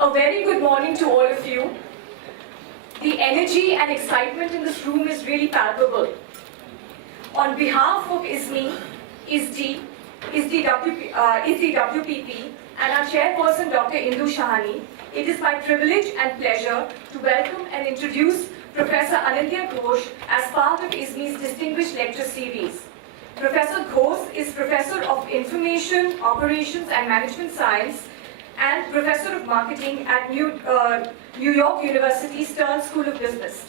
A very good morning to all of you. The energy and excitement in this room is really palpable. On behalf of ISME, ISD WPP, and our chairperson, Dr. Indu Shahani, it is my privilege and pleasure to welcome and introduce Professor Anindya Ghose as part of ISME's distinguished lecture series. Professor Ghose is Professor of Information, Operations and Management Science and Professor of Marketing at New York University Stern School of Business.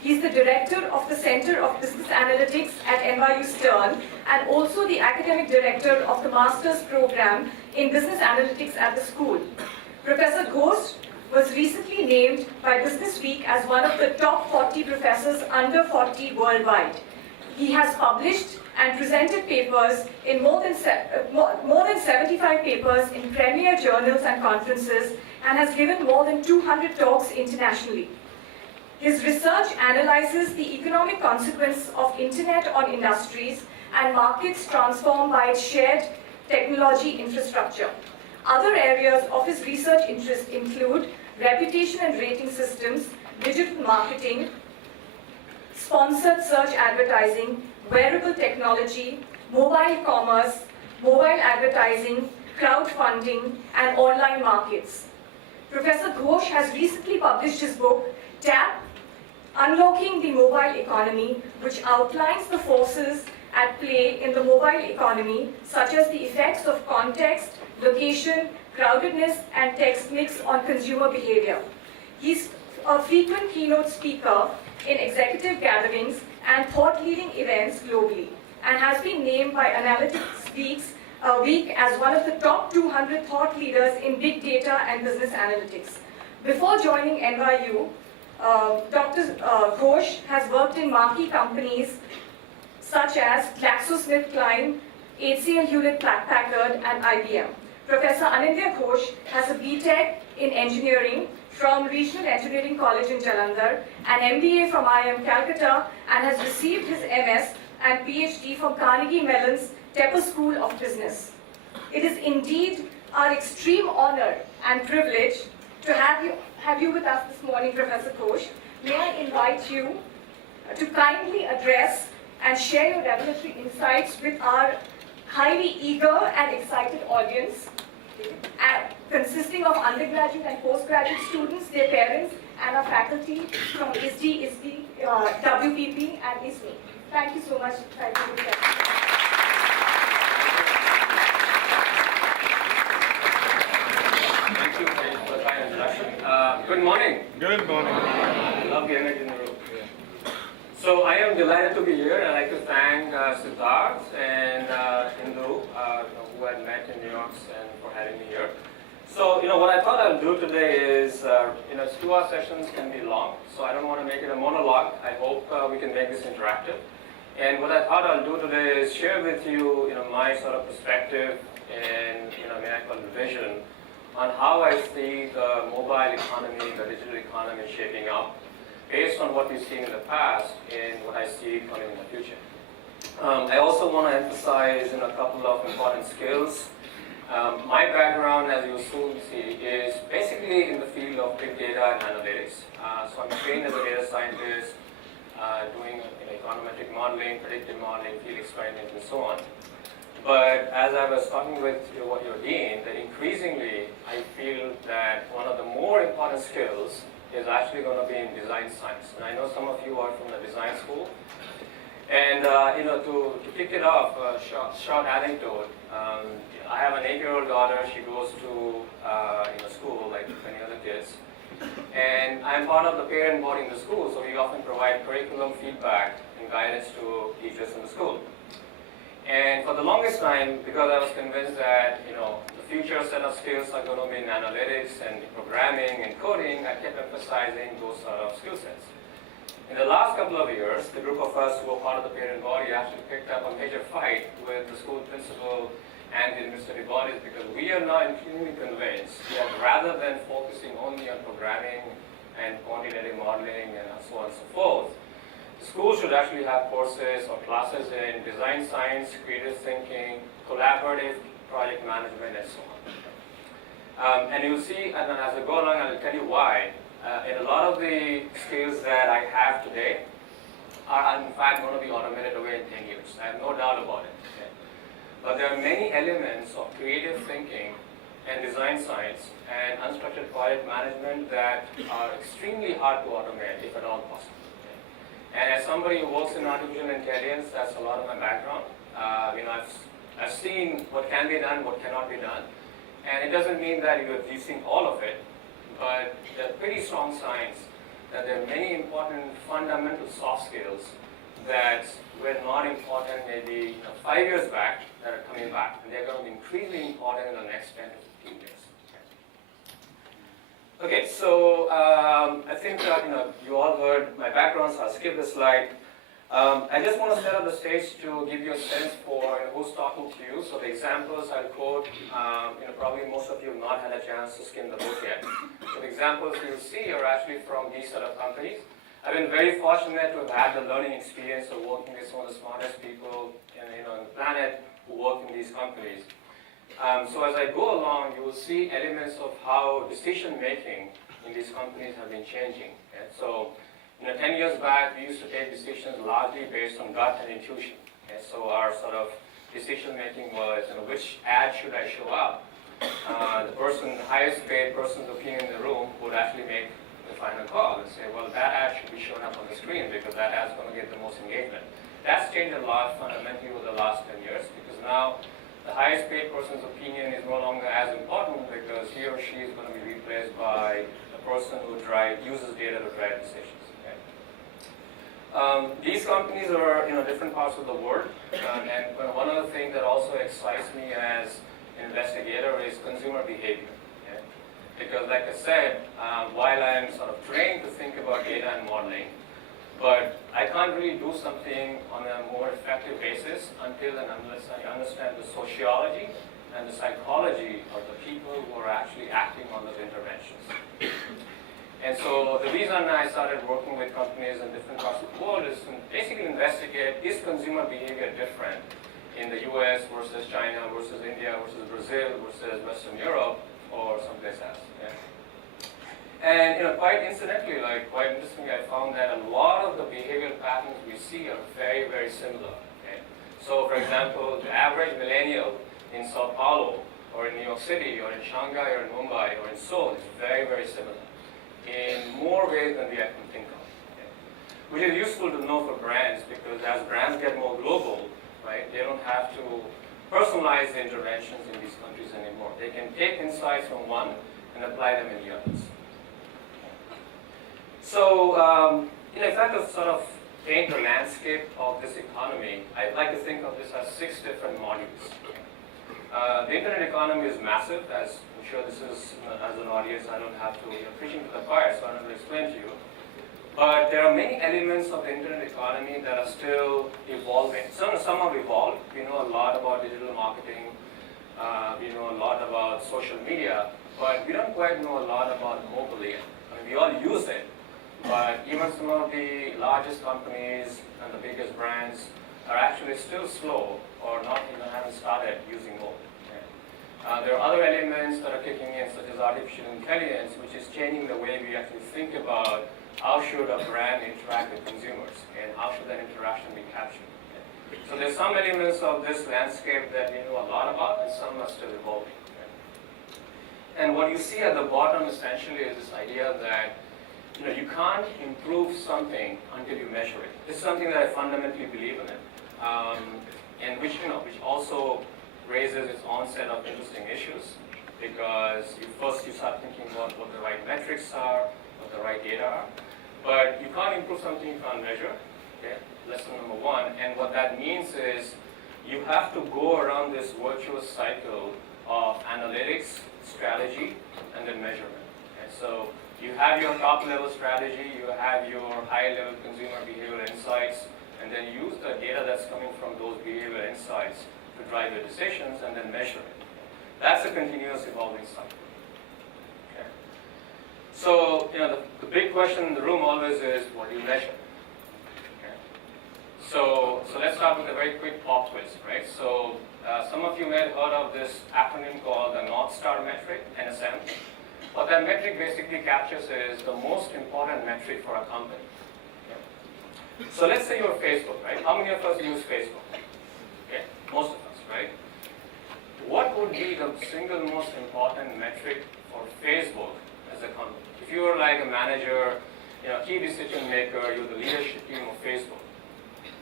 He's the Director of the Center of Business Analytics at NYU Stern and also the Academic Director of the Master's Program in Business Analytics at the school. Professor Ghose was recently named by Business Week as one of the top 40 professors under 40 worldwide. He has published and presented papers in more than 75 papers in premier journals and conferences and has given more than 200 talks internationally. His research analyzes the economic consequence of internet on industries and markets transformed by its shared technology infrastructure. Other areas of his research interest include reputation and rating systems, digital marketing, sponsored search advertising, wearable technology, mobile commerce, mobile advertising, crowdfunding, and online markets. Professor Ghose has recently published his book, TAP, Unlocking the Mobile Economy, which outlines the forces at play in the mobile economy, such as the effects of context, location, crowdedness, and text mix on consumer behavior. He's a frequent keynote speaker in executive gatherings and thought-leading events globally, and has been named by Analytics Week as one of the top 200 thought leaders in big data and business analytics. Before joining NYU, Dr. Ghose has worked in marquee companies such as GlaxoSmithKline, HCL Hewlett-Packard, and IBM. Professor Anindya Ghose has a BTech in engineering from Regional Engineering College in Jalandhar, an MBA from IIM Calcutta, and has received his MS and PhD from Carnegie Mellon's Tepper School of Business. It is indeed our extreme honor and privilege to have you with us this morning, Professor Ghose. May I invite you to kindly address and share your revelatory insights with our highly eager and excited audience, consisting of undergraduate and postgraduate students, their parents, and our faculty from ISD, WPP, and ISME. Thank you so much. Thank you. Thank you for the kind introduction. Good morning. Good morning. I love the energy in the room. So I am delighted to be here. I'd like to thank Siddharth and Indu, who I met in New York, and for having me here. So, what I thought I'll do today is, 2-hour sessions can be long, so I don't want to make it a monologue. I hope we can make this interactive. And what I thought I'll do today is share with you, my sort of perspective and, I call it vision on how I see the mobile economy, the digital economy shaping up, based on what we've seen in the past and what I see coming in the future. I also want to emphasize a couple of important skills. My background, as you'll soon see, is basically in the field of big data and analytics. So I'm trained as a data scientist, doing econometric modeling, predictive modeling, field experiments, and so on. But as I was talking with your dean, that increasingly I feel that one of the more important skills is actually going to be in design science. And I know some of you are from the design school. And to kick it off, a short anecdote. I have an 8-year-old daughter. She goes to school like many other kids. And I'm part of the parent board in the school, so we often provide curriculum feedback and guidance to teachers in the school. And for the longest time, because I was convinced that the future set of skills are going to be in analytics and programming and coding, I kept emphasizing those sort of skill sets. In the last couple of years, the group of us who were part of the parent body actually picked up a major fight with the school principal and the administrative bodies, because we are now increasingly convinced that rather than focusing only on programming and quantitative modeling and so on and so forth, the school should actually have courses or classes in design science, creative thinking, collaborative project management, and so on. And you'll see, and then as I go along, I'll tell you why. In a lot of the skills that I have today are in fact going to be automated away in 10 years. I have no doubt about it. Okay? But there are many elements of creative thinking and design science and unstructured project management that are extremely hard to automate, if at all possible. Okay? And as somebody who works in artificial intelligence, that's a lot of my background. I've seen what can be done, what cannot be done. And it doesn't mean that you've seen all of it, but there are pretty strong signs that there are many important fundamental soft skills that were not important maybe 5 years back that are coming back. And they're going to be increasingly important in the next 10 to 15 years. Okay, so I think you all heard my background, so I'll skip this slide. I just want to set up the stage to give you a sense for who's talking to you. So the examples I'll quote, probably most of you have not had a chance to skim the book yet. So the examples you'll see are actually from these set of companies. I've been very fortunate to have had the learning experience of working with some of the smartest people on the planet who work in these companies. So as I go along, you will see elements of how decision making in these companies have been changing. Okay? So 10 years back, we used to take decisions largely based on gut and intuition. Okay? So our sort of decision making was, which ad should I show up? The highest paid person's opinion in the room would actually make the final call and say, well, that ad should be shown up on the screen because that ad's going to get the most engagement. That's changed a lot fundamentally over the last 10 years because now the highest paid person's opinion is no longer as important because he or she is going to be replaced by the person who uses data to drive decisions. These companies are in different parts of the world, and one of the things that also excites me as an investigator is consumer behavior. Okay? Because like I said, while I'm sort of trained to think about data and modeling, but I can't really do something on a more effective basis until and unless I understand the sociology and the psychology of the people who are actually acting on those interventions. And so the reason I started working with companies in different parts of the world is to basically investigate, is consumer behavior different in the US versus China versus India versus Brazil versus Western Europe or someplace else. Yeah? And quite incidentally, quite interestingly, I found that a lot of the behavioral patterns we see are very, very similar. Okay? So for example, the average millennial in Sao Paulo or in New York City or in Shanghai or in Mumbai or in Seoul is very, very similar in more ways than we can think of. Okay? Which is useful to know for brands because as brands get more global, right, they don't have to personalize the interventions in these countries anymore. They can take insights from one and apply them in the others. So, if I had to sort of paint the landscape of this economy, I'd like to think of this as 6 different modules. The internet economy is massive, as I'm sure this is, as an audience, I don't have to, preaching to the choir, so I don't have to explain to you. But there are many elements of the internet economy that are still evolving. Some have evolved. We know a lot about digital marketing. We know a lot about social media, but we don't quite know a lot about mobile yet. I mean, we all use it, but even some of the largest companies and the biggest brands are actually still slow or not even haven't started using mobile. Okay? There are other elements that are kicking in, such as artificial intelligence, which is changing the way we actually think about how should a brand interact with consumers and how should that interaction be captured. Okay? So there's some elements of this landscape that we know a lot about and some are still evolving. Okay? And what you see at the bottom essentially is this idea that you can't improve something until you measure it. This is something that I fundamentally believe in it. And which also raises its own set of interesting issues because you start thinking about what the right metrics are, what the right data are, but you can't improve something you can't measure. Okay, lesson number one. And what that means is you have to go around this virtuous cycle of analytics, strategy, and then measurement. Okay, so you have your top-level strategy, you have your high-level consumer behavioral insights, and then use the data that's coming from those behavioral insights to drive your decisions and then measure it. That's a continuous evolving cycle. Okay. So, the big question in the room always is, what do you measure? Okay. So let's start with a very quick pop quiz, right? So some of you may have heard of this acronym called the North Star metric, NSM. What that metric basically captures is the most important metric for a company. Okay? So let's say you're Facebook, right? How many of us use Facebook? Okay, most of us, right? What would be the single most important metric for Facebook as a company? If you were like a manager, key decision maker, you're the leadership team of Facebook,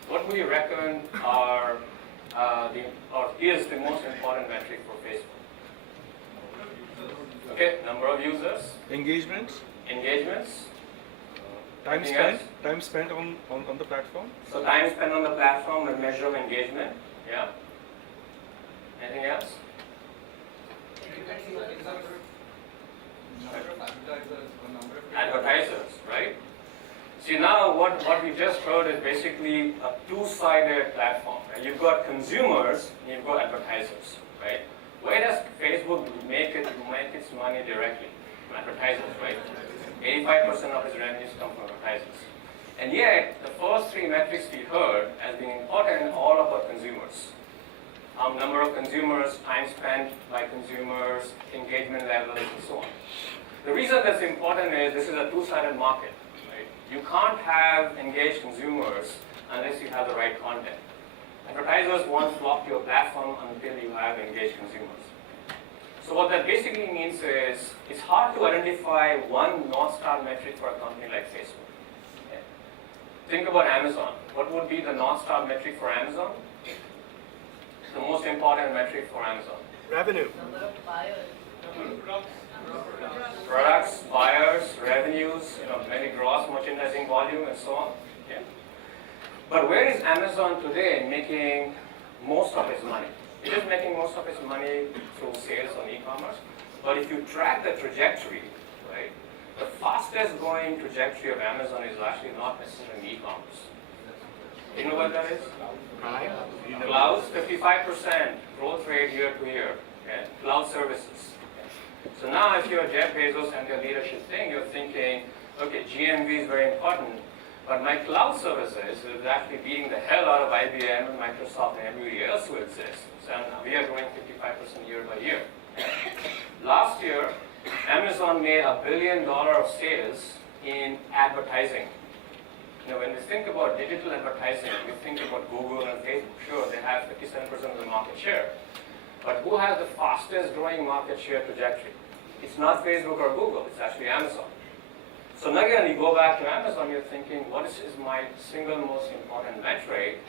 what would you reckon is the most important metric for Facebook? Okay, number of users. Engagements. Time spent on the platform. So time spent on the platform and measure of engagement. Yeah. Anything else? Advertisers, right? See, now what we just heard is basically a two-sided platform. Right? You've got consumers and you've got advertisers, right? Where does Facebook make its money directly? From advertisers, right? 85% of its revenues come from advertisers. And yet, the first three metrics we heard as being important are all about consumers. Number of consumers, time spent by consumers, engagement levels, and so on. The reason that's important is this is a two-sided market. Right? You can't have engaged consumers unless you have the right content. Advertisers won't flock to your platform until you have engaged consumers. So what that basically means is it's hard to identify one North Star metric for a company like Facebook. Okay? Think about Amazon. What would be the North Star metric for Amazon? The most important metric for Amazon. Revenue. Number of buyers. Products, buyers, revenues, maybe gross merchandising volume and so on. Okay? But where is Amazon today making most of its money? It is making most of its money through sales on e-commerce. But if you track the trajectory, right, the fastest growing trajectory of Amazon is actually not necessarily e-commerce. You know what that is? Clouds, 55% growth rate year to year. Okay? Cloud services. Okay? So now if you're Jeff Bezos and your leadership thing, you're thinking, okay, GMV is very important, but my cloud services is actually beating the hell out of IBM and Microsoft and everybody else who exists. So we are growing 55% year by year. Okay? Last year, Amazon made $1 billion of sales in advertising. When we think about digital advertising, we think about Google and Facebook. Sure, they have 57% of the market share. But who has the fastest growing market share trajectory? It's not Facebook or Google, it's actually Amazon. So now again, you go back to Amazon, you're thinking, what is my single most important metric?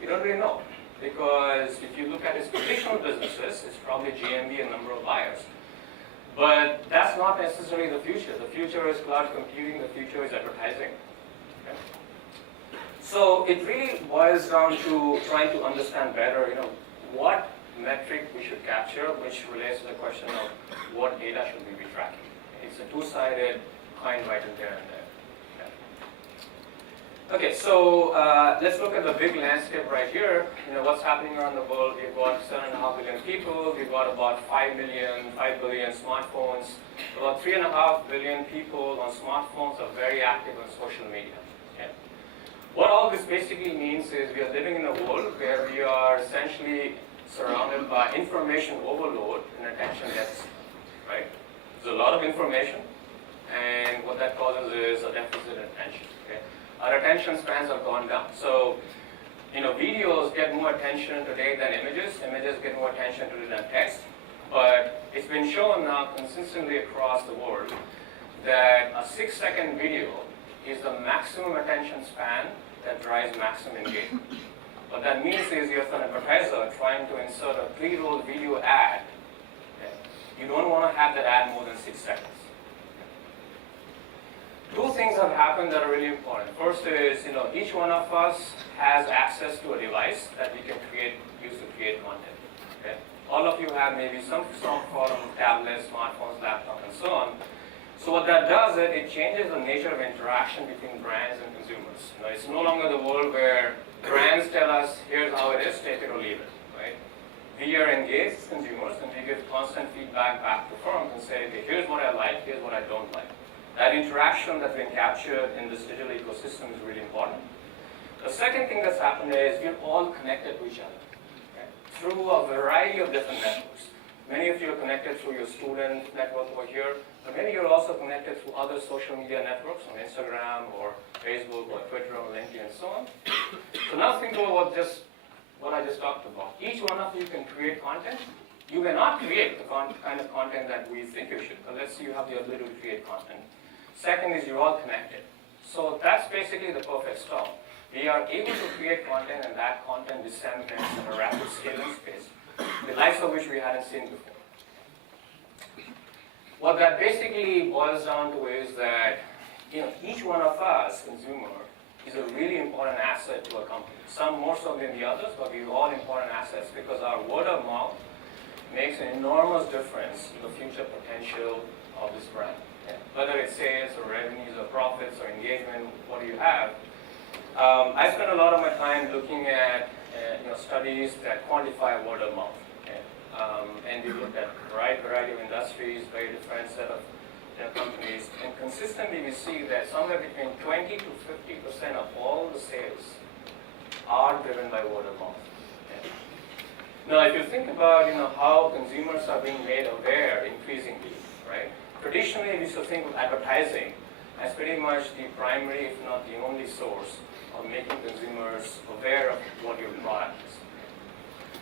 You don't really know. Because if you look at its traditional businesses, it's probably GMV and number of buyers. But that's not necessarily the future. The future is cloud computing, the future is advertising. Okay? So it really boils down to trying to understand better, what metric we should capture, which relates to the question of what data should we be tracking. It's a two-sided coin right in there and there. Okay, so let's look at the big landscape right here. What's happening around the world. We've got 7.5 billion people. We've got about 5 billion smartphones. About 3.5 billion people on smartphones are very active on social media. Okay? What all this basically means is we are living in a world where we are essentially surrounded by information overload and attention deficit. Right? There's a lot of information, and what that causes is a deficit in attention. Okay? Our attention spans have gone down. So, videos get more attention today than images. Images get more attention today than text. But it's been shown now consistently across the world that a 6-second video is the maximum attention span that drives maximum engagement. What that means is you're an advertiser trying to insert a pre-roll video ad. Okay? You don't want to have that ad more than 6 seconds. Two things have happened that are really important. First is, each one of us has access to a device that we can use to create content. Okay? All of you have maybe some form of tablets, smartphones, laptops, and so on. So what that does is it changes the nature of interaction between brands and consumers. It's no longer the world where brands tell us, here's how it is, take it or leave it. Right? We are engaged as consumers, and we give constant feedback back to firms and say, okay, here's what I like, here's what I don't like. That interaction that's been captured in this digital ecosystem is really important. The second thing that's happened is we're all connected to each other, okay, through a variety of different networks. Many of you are connected through your student network over here, but many are also connected through other social media networks on Instagram or Facebook or Twitter or LinkedIn and so on. So now think about what I just talked about. Each one of you can create content. You may not create the kind of content that we think you should, but let's say you have the ability to create content. Second is you're all connected. So that's basically the perfect storm. We are able to create content, and that content disseminates at a rapid scale and space, the likes of which we hadn't seen before. What that basically boils down to is that each one of us, consumer, is a really important asset to a company. Some more so than the others, but we're all important assets because our word of mouth makes an enormous difference in the future potential of this brand. Yeah. Whether it's sales or revenues or profits or engagement, what do you have? I spend a lot of my time looking at studies that quantify word of mouth. Okay? And we looked at a variety of industries, very different set of companies, and consistently we see that somewhere between 20 to 50% of all the sales are driven by word of mouth. Okay? Now, if you think about how consumers are being made aware increasingly, right? Traditionally, we used to think of advertising as pretty much the primary, if not the only source of making consumers aware of what your product is.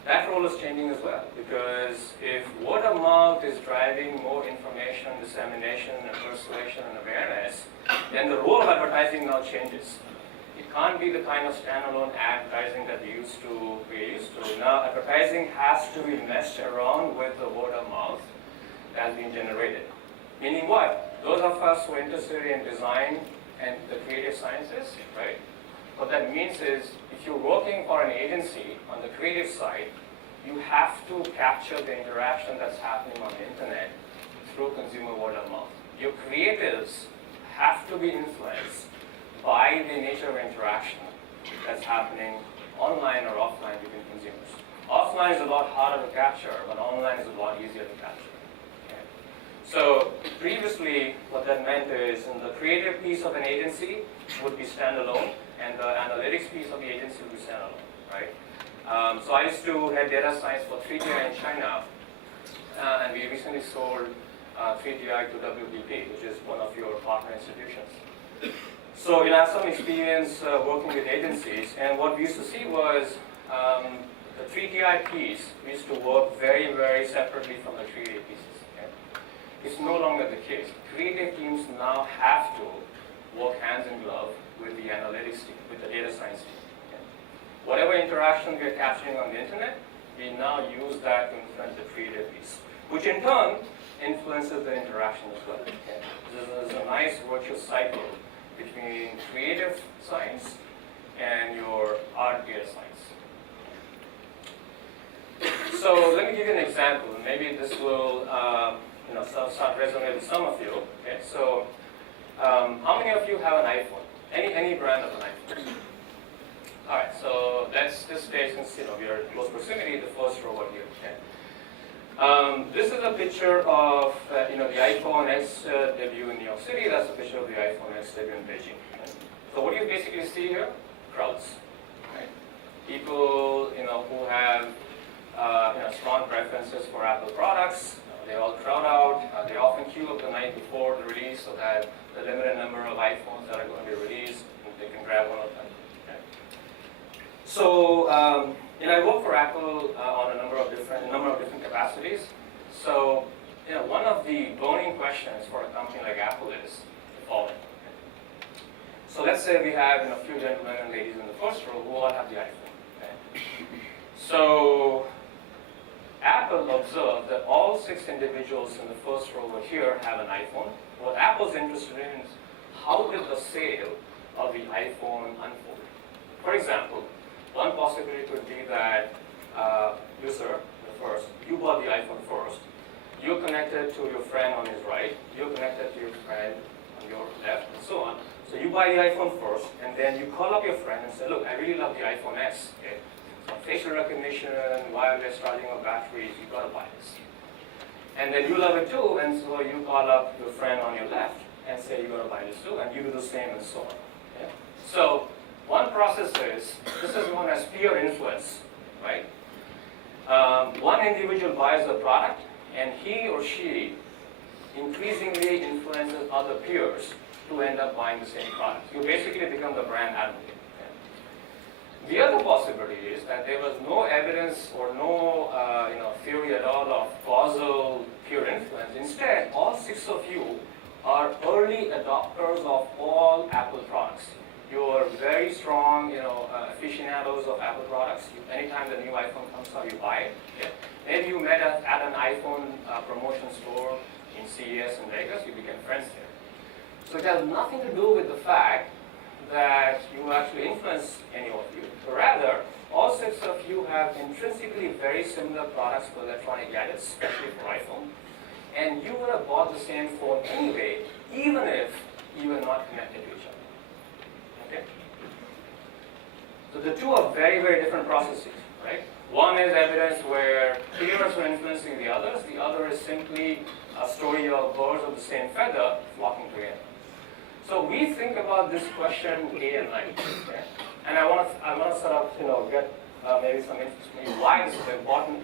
That role is changing as well, because if word of mouth is driving more information, dissemination, and persuasion and awareness, then the role of advertising now changes. It can't be the kind of standalone advertising that we used to. Now advertising has to be meshed around with the word of mouth that has been generated. Meaning what? Those of us who are interested in design and the creative sciences, right? What that means is, if you're working for an agency on the creative side, you have to capture the interaction that's happening on the internet through consumer word of mouth. Your creatives have to be influenced by the nature of interaction that's happening online or offline between consumers. Offline is a lot harder to capture, but online is a lot easier to capture. Okay? So previously, what that meant is, in the creative piece of an agency would be standalone, and the analytics piece of the agency would be standalone, right? So I used to head data science for 3TI in China, and we recently sold 3TI to WPP, which is one of your partner institutions. So I have some experience working with agencies, and what we used to see was the 3TI piece, we used to work very, very separately from the creative pieces. Okay? It's no longer the case. Creative teams now have to work hands in glove with the analytics team, with the data science team. Okay? Whatever interaction we are capturing on the internet, we now use that to influence the creative piece, which in turn influences the interaction as well. Okay? This is a nice virtuous cycle between creative science and your art data science. So let me give you an example. Maybe this will start resonating with some of you. Okay? So how many of you have an iPhone? Any brand of an iPhone? All right, so let's just stay, since we are in close proximity, the first row over here. Okay? This is a picture of the iPhone X debut in New York City. That's a picture of the iPhone X debut in Beijing. Right? So what do you basically see here? Crowds. Right? People who have strong preferences for Apple products. They all crowd out. They often queue up the night before the release so that the limited number of iPhones that are going to be released, they can grab one of them. Okay. So I work for Apple on a number of different capacities. So one of the burning questions for a company like Apple is the following. Okay. So let's say we have a few gentlemen and ladies in the first row who all have the iPhone. Okay. So Apple observed that all 6 individuals in the first row over here have an iPhone. What Apple's interested in is, how did the sale of the iPhone unfold? For example, one possibility could be that you, sir, you bought the iPhone first. You're connected to your friend on his right. You're connected to your friend on your left, and so on. So you buy the iPhone first, and then you call up your friend and say, look, I really love the iPhone X. Okay? Facial recognition, wireless charging of batteries, you gotta buy this. And then you love it too, and so you call up your friend on your left and say you gotta buy this too, and you do the same and so on. Yeah? So One process is, this is known as peer influence, right? One individual buys a product and he or she increasingly influences other peers to end up buying the same product. You basically become the brand advocate. The other possibility is that there was no evidence or no theory at all of causal peer influence. Instead, all 6 of you are early adopters of all Apple products. You are very strong, aficionados of Apple products. Anytime the new iPhone comes out, you buy it. Okay? Maybe you met at an iPhone promotion store in CES in Vegas. You became friends there. So it has nothing to do with the fact that you actually influence any of you. Rather, all 6 of you have intrinsically very similar products for electronic gadgets, especially for iPhone. And you would have bought the same phone anyway, even if you were not connected to each other. Okay? So the two are very, very different processes, right? One is evidence where peers are influencing the others. The other is simply a story of birds of the same feather flocking together. So we think about this question day and night. Okay? And I want to sort of get maybe some interest in why this is important,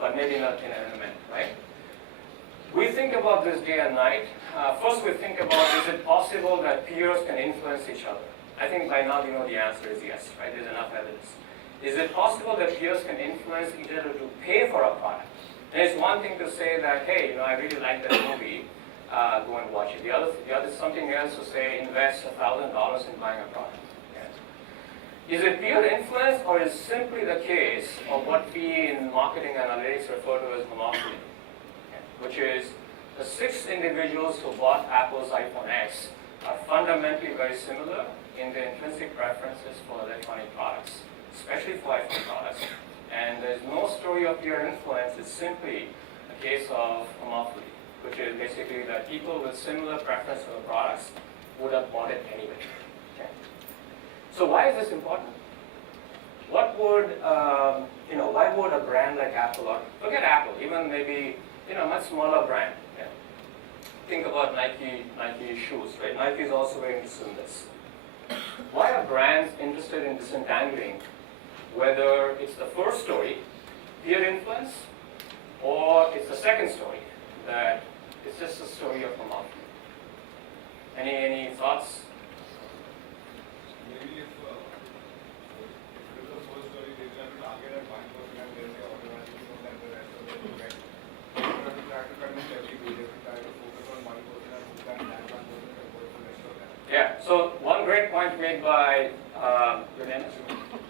but maybe not in a minute, right? We think about this day and night. First we think about, is it possible that peers can influence each other? I think by now you know the answer is yes, right? There's enough evidence. Is it possible that peers can influence each other to pay for a product? And it's one thing to say that, hey, I really like that movie, go and watch it. The other is something else to say, invest $1,000 in buying a product. Is it peer influence, or is simply the case of what we in marketing analytics refer to as homophily? Which is the 6 individuals who bought Apple's iPhone X are fundamentally very similar in their intrinsic preferences for electronic products, especially for iPhone products. And there's no story of peer influence, it's simply a case of homophily, which is basically that people with similar preference for the products would have bought it anyway. Okay? So why is this important? What would, why would a brand like Apple, or forget Apple, even maybe, a much smaller brand, yeah? Think about Nike shoes, right? Nike is also very interested in this. Why are brands interested in disentangling whether it's the first story, peer influence, or it's the second story, that it's just a story of homophily? Any thoughts? Maybe if it is the first story, they will have to target at one person and then they automatically know that the rest of them will get. They will have to try to convince everybody. They will try to focus on one person and who can that one person can work for the rest of them. Yeah, so one great point made by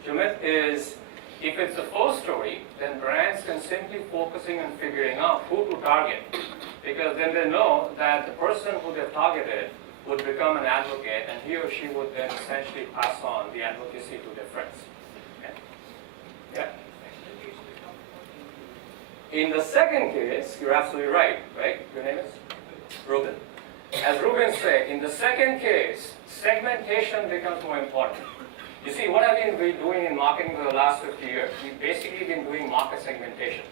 Jumit is, if it's the first story, then brands can simply focusing on figuring out who to target, because then they know that the person who they've targeted would become an advocate, and he or she would then essentially pass on the advocacy to their friends. Okay? Yeah? In the second case, you're absolutely right? Your name is? Ruben. As Ruben said, in the second case, segmentation becomes more important. You see, what have we been doing in marketing for the last 50 years? We've basically been doing market segmentation.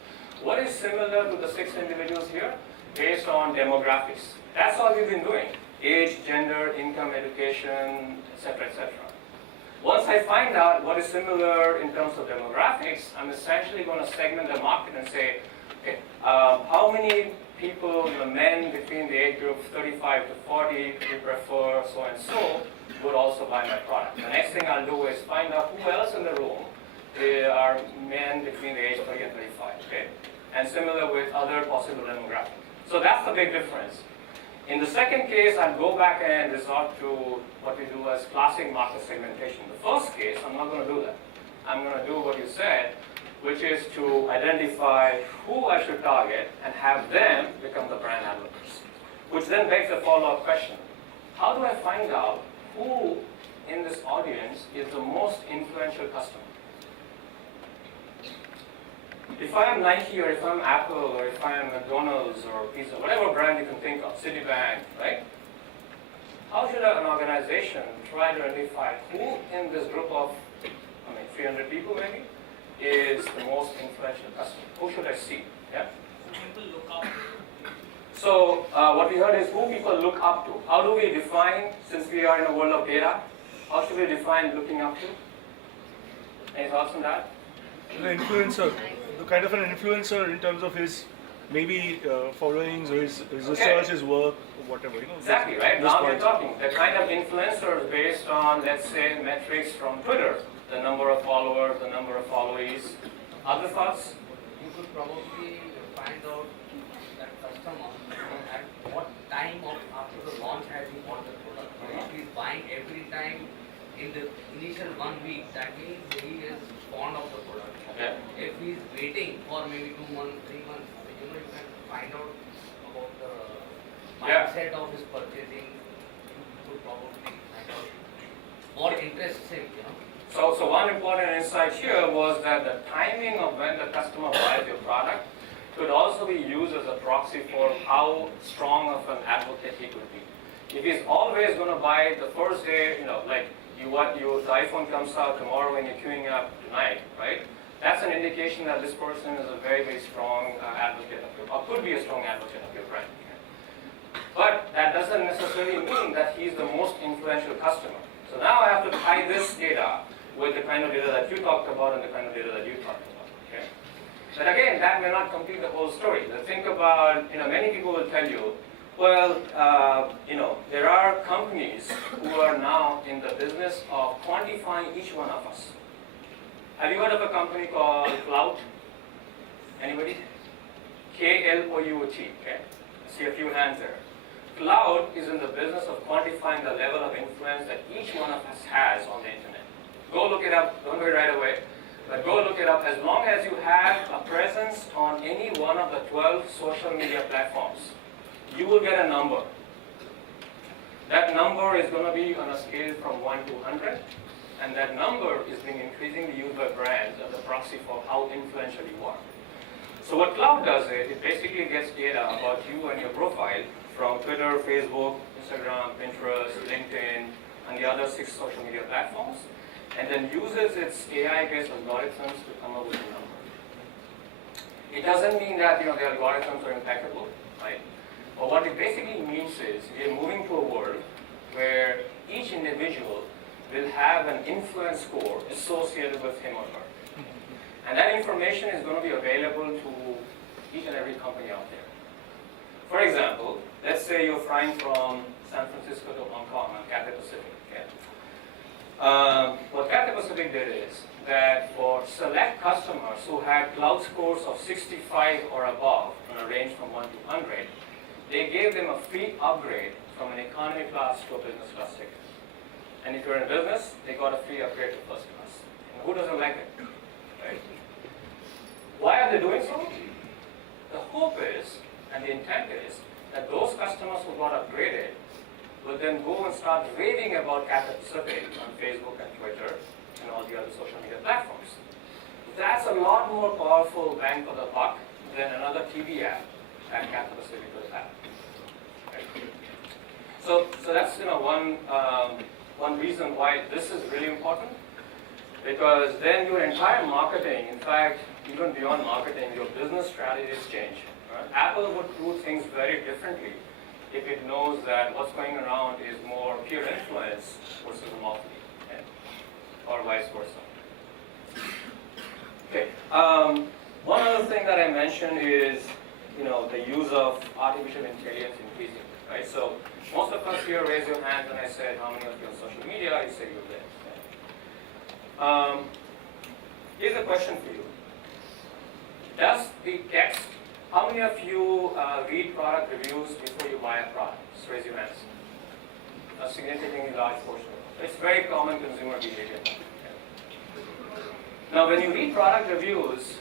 What is similar to the 6 individuals here? Based on demographics. That's all we've been doing. Age, gender, income, education, etc., etc. Once I find out what is similar in terms of demographics, I'm essentially going to segment the market and say, okay, how many people, men between the age group 35 to 40 who prefer so and so would also buy my product. The next thing I'll do is find out who else in the room are men between the age of 30 and 35, okay? And similar with other possible demographics. So that's the big difference. In the second case, I'll go back and resort to what we do as classic market segmentation. The first case, I'm not going to do that. I'm going to do what you said, which is to identify who I should target and have them become the brand advocates. Which then begs a follow-up question. How do I find out who in this audience is the most influential customer? If I am Nike, or if I'm Apple, or if I am McDonald's or Pizza, whatever brand you can think of, Citibank, right? How should an organization try to identify who in this group of, 300 people maybe, is the most influential customer? Who should I see? Yeah? Who people look up to. So what we heard is who people look up to. How do we define, since we are in a world of data, How should we define looking up to? Any thoughts on that? The influencer, the kind of an influencer in terms of his maybe followings or his research, his work, or whatever. Exactly, right? those Now we're points. talking the kind of influencers based on, let's say, metrics from Twitter, the number of followers, the number of followees. Other thoughts? You could probably find out that customer at what time of after the launch has he bought the product. If he's buying every time in the initial 1 week, that means he is fond of the product. Okay. If he's waiting for maybe 2 months, 3 months, you can find out about the mindset of his purchasing. You could probably find out what interests him. So one important insight here was that the timing of when the customer buys your product could also be used as a proxy for how strong of an advocate he could be. If he's always going to buy the first day, like the iPhone comes out tomorrow and you're queuing up tonight, right? That's an indication that this person is a very, very strong advocate of your, or could be a strong advocate of your brand. But that doesn't necessarily mean that he's the most influential customer. So now I have to tie this data with the kind of data that you talked about and the kind of data that you talked about. Okay? But again, that may not complete the whole story. So think about, many people will tell you, well, there are companies who are now in the business of quantifying each one of us. Have you heard of a company called Clout? Anybody? Klout. Okay? I see a few hands there. Cloud is in the business of quantifying the level of influence that each one of us has on the internet. Go look it up, don't do it right away, but go look it up. As long as you have a presence on any one of the 12 social media platforms, you will get a number. That number is going to be on a scale from 1 to 100, and that number is being increasingly used by brands as a proxy for how influential you are. So what Cloud does is, it basically gets data about you and your profile from Twitter, Facebook, Instagram, Pinterest, LinkedIn, and the other 6 social media platforms, and then uses its AI-based algorithms to come up with a number. It doesn't mean that the algorithms are impeccable, right? But what it basically means is we are moving to a world where each individual will have an influence score associated with him or her. And that information is going to be available to each and every company out there. For example, let's say you're flying from San Francisco to Hong Kong on Cathay Pacific. Okay? What Cathay Pacific did is that for select customers who had cloud scores of 65 or above on a range from 1 to 100, they gave them a free upgrade from an economy class to a business class ticket. And if you're in business, they got a free upgrade to first class. And who doesn't like it? Right? Why are they doing so? The hope is, and the intent is, that those customers who got upgraded will then go and start raving about Cathay Pacific on Facebook and Twitter and all the other social media platforms. That's a lot more powerful bang for the buck than another TV ad that Cathay Pacific will have. Right? So that's one reason why this is really important, because then your entire marketing, in fact, even beyond marketing, your business strategies change. Right? Apple would do things very differently if it knows that what's going around is more pure influence versus monopoly, okay? Or vice versa. Okay. One other thing that I mentioned is, the use of artificial intelligence increasing, right? So most of us here raise your hand when I said how many of you on social media, you say you're there. Okay? Here's a question for you. Does the text, how many of you read product reviews before you buy a product? Just raise your hands. A significantly large portion. It's very common consumer behavior. Okay. Now, when you read product reviews,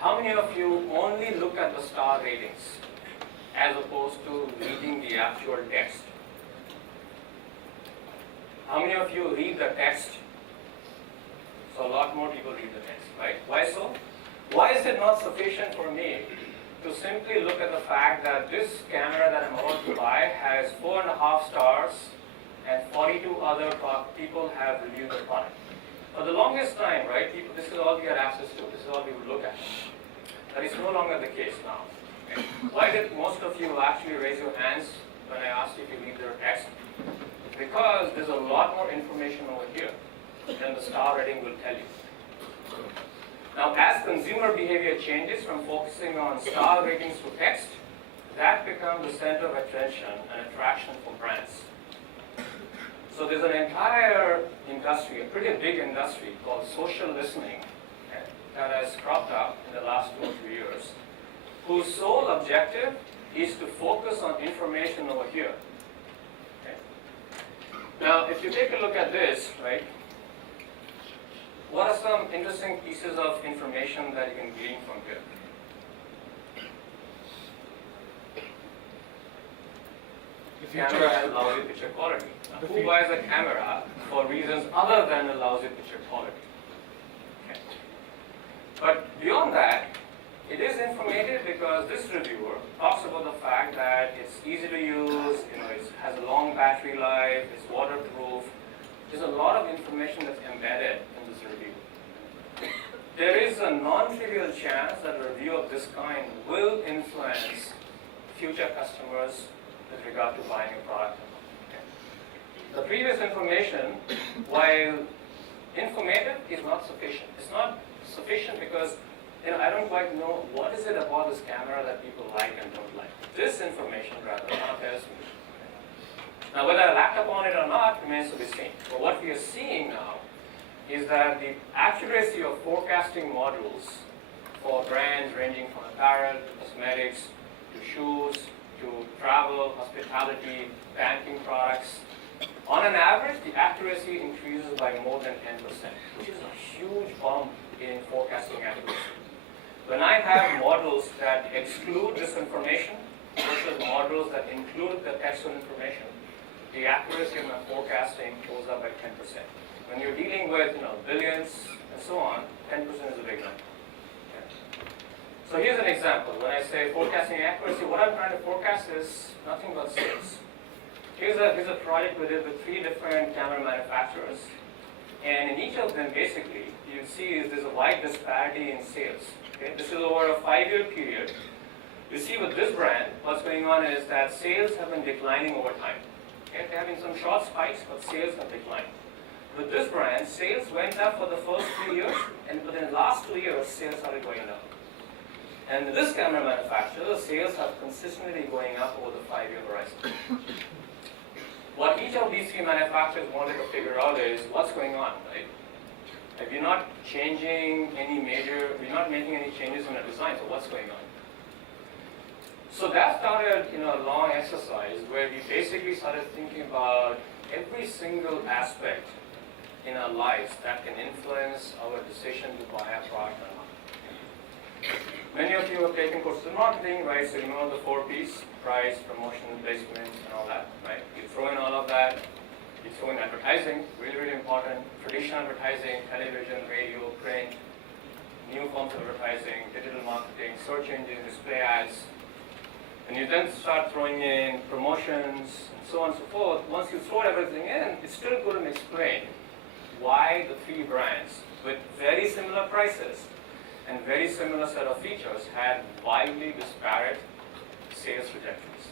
how many of you only look at the star ratings as opposed to reading the actual text? How many of you read the text? So a lot more people read the text, right? Why so? Why is it not sufficient for me to simply look at the fact that this camera that I'm about to buy has 4.5 stars and 42 other people have reviewed the product? For the longest time, right, this is all we had access to, this is all we would look at. That is no longer the case now. Okay. Why did most of you actually raise your hands when I asked if you read their text? because there's a lot more information over here than the star rating will tell you. Now, as consumer behavior changes from focusing on star ratings to text, that becomes the center of attention and attraction for brands. So there's an entire industry, a pretty big industry called social listening, okay, that has cropped up in the last 2 or 3 years, whose sole objective is to focus on information over here. Okay. Now, if you take a look at this, right, what are some interesting pieces of information that you can glean from here? Camera allows you picture quality. Now, who buys a camera for reasons other than a lousy picture quality? Okay. But beyond that, it is informative because this reviewer talks about the fact that it's easy to use, it has a long battery life, it's waterproof. There's a lot of information that's embedded in this review. There is a non-trivial chance that a review of this kind will influence future customers with regard to buying a product. Okay. The previous information, while informative, is not sufficient. It's not sufficient because I don't quite know what is it about this camera that people like and don't like. This information rather now tells me. Now whether I act upon it or not remains to be seen. But what we are seeing now is that the accuracy of forecasting models for brands ranging from apparel to cosmetics to shoes to travel, hospitality, banking products, on an average the accuracy increases by more than 10%, which is a huge bump in forecasting accuracy. When I have models that exclude this information versus models that include the textual information, the accuracy of my forecasting goes up by 10%. When you're dealing with billions and so on, 10% is a big number. Okay. So here's an example. When I say forecasting accuracy, what I'm trying to forecast is nothing but sales. Here's a project we did with 3 different camera manufacturers. And in each of them, basically, you see there's a wide disparity in sales. Okay? This is over a 5-year period. You see with this brand, what's going on is that sales have been declining over time. Okay? They're having some short spikes, but sales have declined. With this brand, sales went up for the first 3 years, and within the last 2 years, sales started going down. And with this camera manufacturer, the sales are consistently going up over the 5-year horizon. What each of these 3 manufacturers wanted to figure out is what's going on, right? If you're not changing any we're not making any changes in the design, so what's going on? So that started a long exercise where we basically started thinking about every single aspect in our lives that can influence our decision to buy a product or not. Many of you have taken courses in marketing, right? So you know the 4 Ps, price, promotion, placement, and all that, right? You throw in all of that. You throw in advertising, really, really important. Traditional advertising, television, radio, print, new forms of advertising, digital marketing, search engines, display ads. And you then start throwing in promotions, and so on and so forth. Once you throw everything in, it's still couldn't explain why the 3 brands with very similar prices and very similar set of features had widely disparate sales trajectories.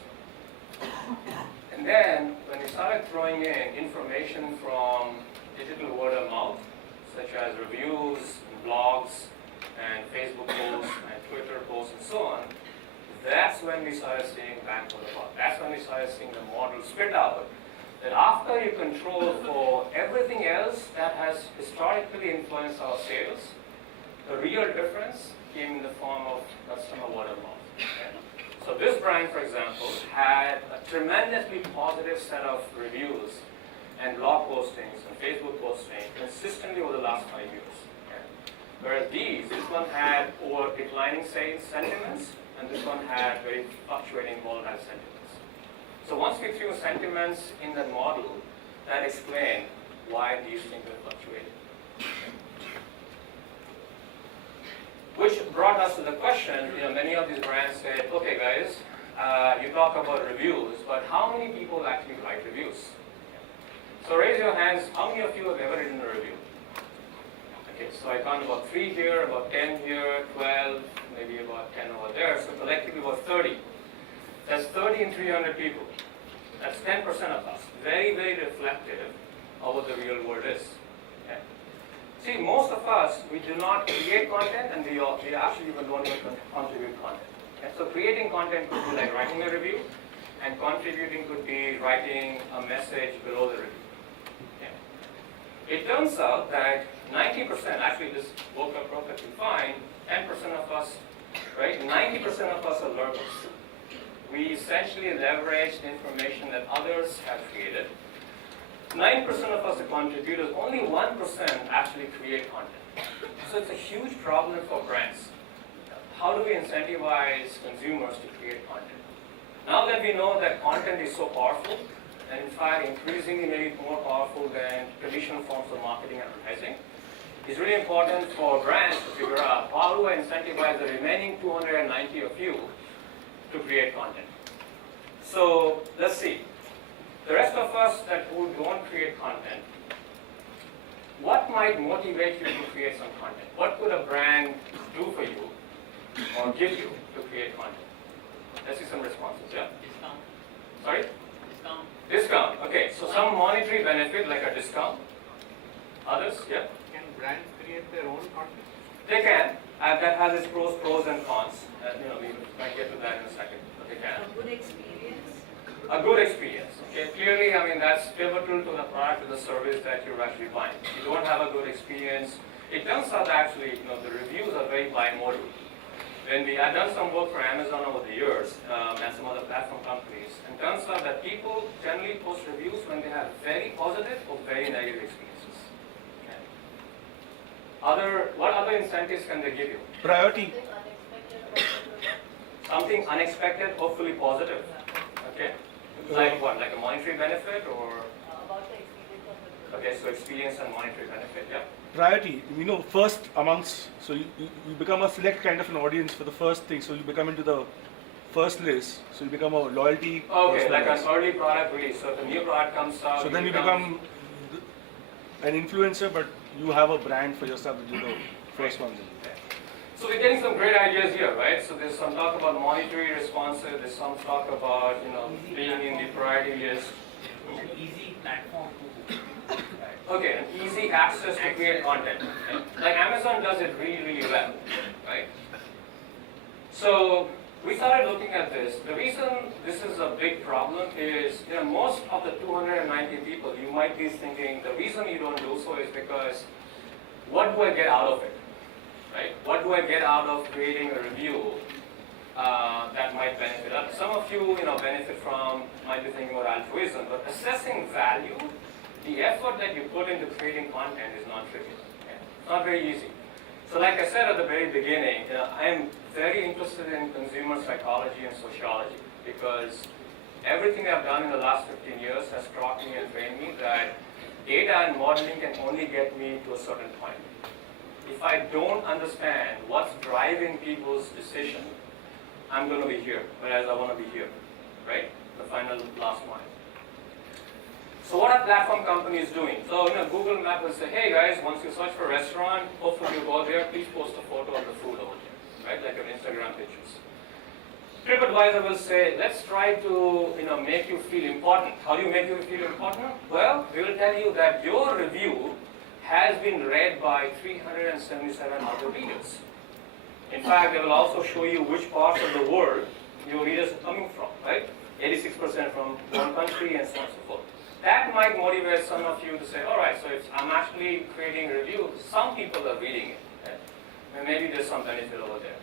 And then, when we started throwing in information from digital word of mouth, such as reviews, and blogs, and Facebook posts, and Twitter posts, and so on, that's when we started seeing bang for the buck. That's when we started seeing the model spit out. That after you control for everything else that has historically influenced our sales, the real difference came in the form of customer word of mouth. Okay? So this brand, for example, had a tremendously positive set of reviews and blog postings and Facebook postings consistently over the last 5 years. Okay? Whereas this one had over declining sales sentiments, and this one had very fluctuating volatile sentiments. So once we threw sentiments in the model, that explained why these things were fluctuating. Which brought us to the question, many of these brands said, okay guys, you talk about reviews, but how many people actually write reviews? So raise your hands, how many of you have ever written a review? Okay, so I count about 3 here, about 10 here, 12, maybe about 10 over there, so collectively about 30. That's 30 and 300 people. That's 10% of us. Very, very reflective of what the real world is. Okay? See, most of us, we do not create content, and we actually even don't even contribute content. Okay? So creating content could be like writing a review, and contributing could be writing a message below the review. Okay? It turns out that 90%, actually this worked out perfectly fine, 10% of us, right? 90% of us are learners. We essentially leverage the information that others have created. 9% of us are contributors, only 1% actually create content. So it's a huge problem for brands. How do we incentivize consumers to create content? Now that we know that content is so powerful, and in fact increasingly maybe more powerful than traditional forms of marketing and advertising, it's really important for brands to figure out how do I incentivize the remaining 290 of you to create content. So let's see. The rest of us who don't create content, what might motivate you to create some content? What could a brand do for you or give you to create content? Let's see some responses, yeah? Discount. Sorry? Discount. Discount, okay. So some monetary benefit like a discount. Others, yeah? Can brands create their own content? They can. That has its pros and cons. We might get to that in a second, but they can. A good experience. A good experience. Okay, clearly, I mean that's pivotal to the product or the service that you're actually buying. If you don't have a good experience, it turns out actually, the reviews are very bimodal. I've done some work for Amazon over the years and some other platform companies, and it turns out that people generally post reviews when they have very positive or very negative experiences. Okay. What other incentives can they give you? Priority. Something unexpected, hopefully positive. Okay. Like what? Like a monetary benefit or? Okay, so experience and monetary benefit, yeah. Priority, first amongst, so you become a select kind of an audience for the first thing, so you become into the first list, so you become a loyalty. Okay, like an early product release. So if a new product comes out, so then you become an influencer, but you have a brand for yourself, which is the first one. So we're getting some great ideas here, right? So there's some talk about monetary responses, there's some talk about, being in the priority list. Easy platform to Okay, an easy access to create content. Okay? Like Amazon does it really, really well, right? So we started looking at this. The reason this is a big problem is, most of the 290 people, you might be thinking, the reason you don't do so is because, what do I get out of it, right? What do I get out of creating a review that might benefit others? Some of you, benefit from, might be thinking about altruism, but assessing value, the effort that you put into creating content is not trivial. Okay? It's not very easy. So like I said at the very beginning, I am very interested in consumer psychology and sociology because everything I've done in the last 15 years has taught me and trained me that data and modeling can only get me to a certain point. If I don't understand what's driving people's decision, I'm going to be here, whereas I want to be here, right? The final last one. So what are platform companies doing? So Google Map will say, hey guys, once you search for a restaurant, hopefully you go there, please post a photo of the food over there, right? Like your Instagram pictures. TripAdvisor will say, let's try to make you feel important. How do you make you feel important? Well, we will tell you that your review has been read by 377 other readers. In fact, they will also show you which parts of the world your readers are coming from, right? 86% from one country and so on and so forth. That might motivate some of you to say, all right, so if I'm actually creating a review, some people are reading it. Right? And maybe there's some benefit over there.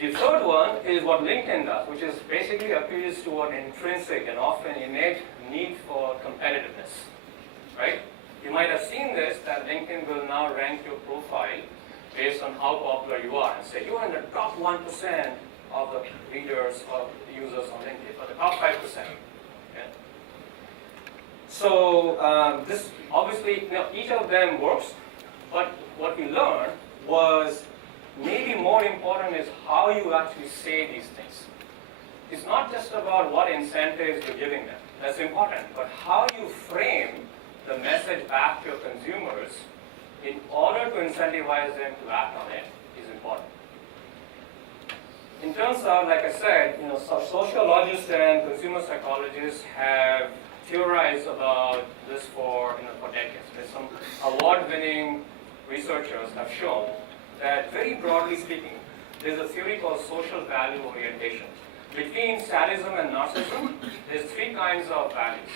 The third one is what LinkedIn does, which is basically appeals to an intrinsic and often innate need for competitiveness. Right? You might have seen this, that LinkedIn will now rank your profile based on how popular you are and say you are in the top 1% of the readers or users on LinkedIn, or the top 5%. Okay? So this obviously, each of them works, but what we learned was maybe more important is how you actually say these things. It's not just about what incentives you're giving them. That's important, but how you frame the message back to your consumers in order to incentivize them to act on it is important. in terms of, like I said, sociologists and consumer psychologists have theorized about this for decades. There's some award-winning researchers have shown that, very broadly speaking, there's a theory called social value orientation. Between sadism and narcissism, there's three kinds of values.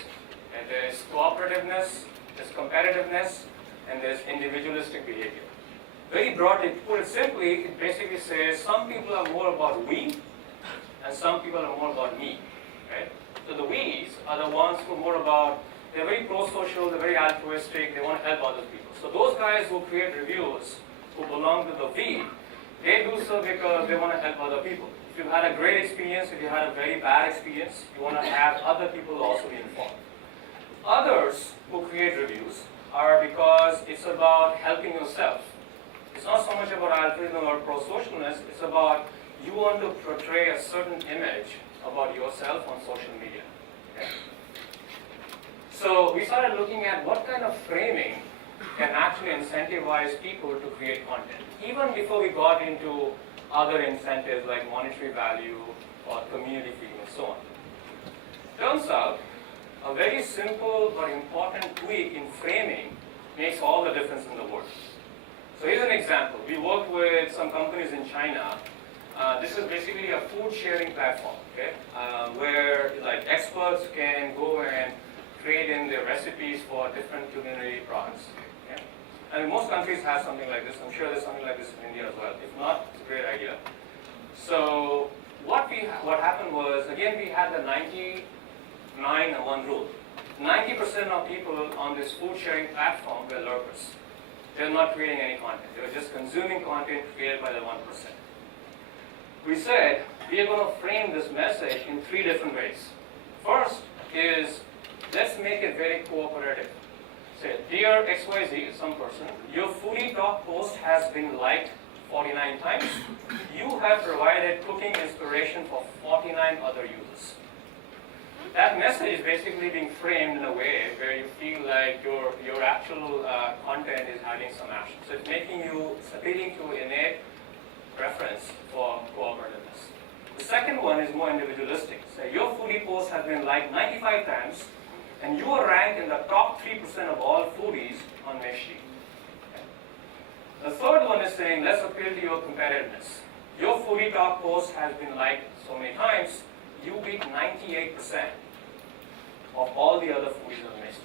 And there's cooperativeness, there's competitiveness, and there's individualistic behavior. Very broadly, to put it simply, it basically says some people are more about we, and some people are more about me. Right? So the we's are the ones who are more about, they're very pro-social, they're very altruistic, they want to help other people. So those guys who create reviews, who belong to the we, they do so because they want to help other people. If you've had a great experience, if you had a very bad experience, you want to have other people also be informed. Others who create reviews are because it's about helping yourself. It's not so much about altruism or pro-socialness, it's about you want to portray a certain image about yourself on social media. Okay? So we started looking at what kind of framing can actually incentivize people to create content, even before we got into other incentives like monetary value or community feeling and so on. Turns out, a very simple but important tweak in framing makes all the difference in the world. So here's an example. We worked with some companies in China. This is basically a food sharing platform, okay? Where like experts can go and trade in their recipes for different culinary products. Okay? I mean, most countries have something like this. I'm sure there's something like this in India as well. If not, it's a great idea. So what happened was, again, we had the 99-1 rule. 90% of people on this food sharing platform were lurkers. They're not creating any content. They were just consuming content created by the 1%. We said, we are going to frame this message in three different ways. First is, let's make it very cooperative. Say, dear XYZ, some person, your foodie talk post has been liked 49 times. You have provided cooking inspiration for 49 other users. That message is basically being framed in a way where you feel like your actual content is having some action. So it's making you, it's appealing to innate preference for cooperativeness. The second one is more individualistic. Say your foodie post has been liked 95 times, and you are ranked in the top 3% of all foodies on Meshi. Okay. The third one is saying, let's appeal to your competitiveness. Your foodie talk post has been liked so many times, you beat 98% of all the other foodies on Meshi.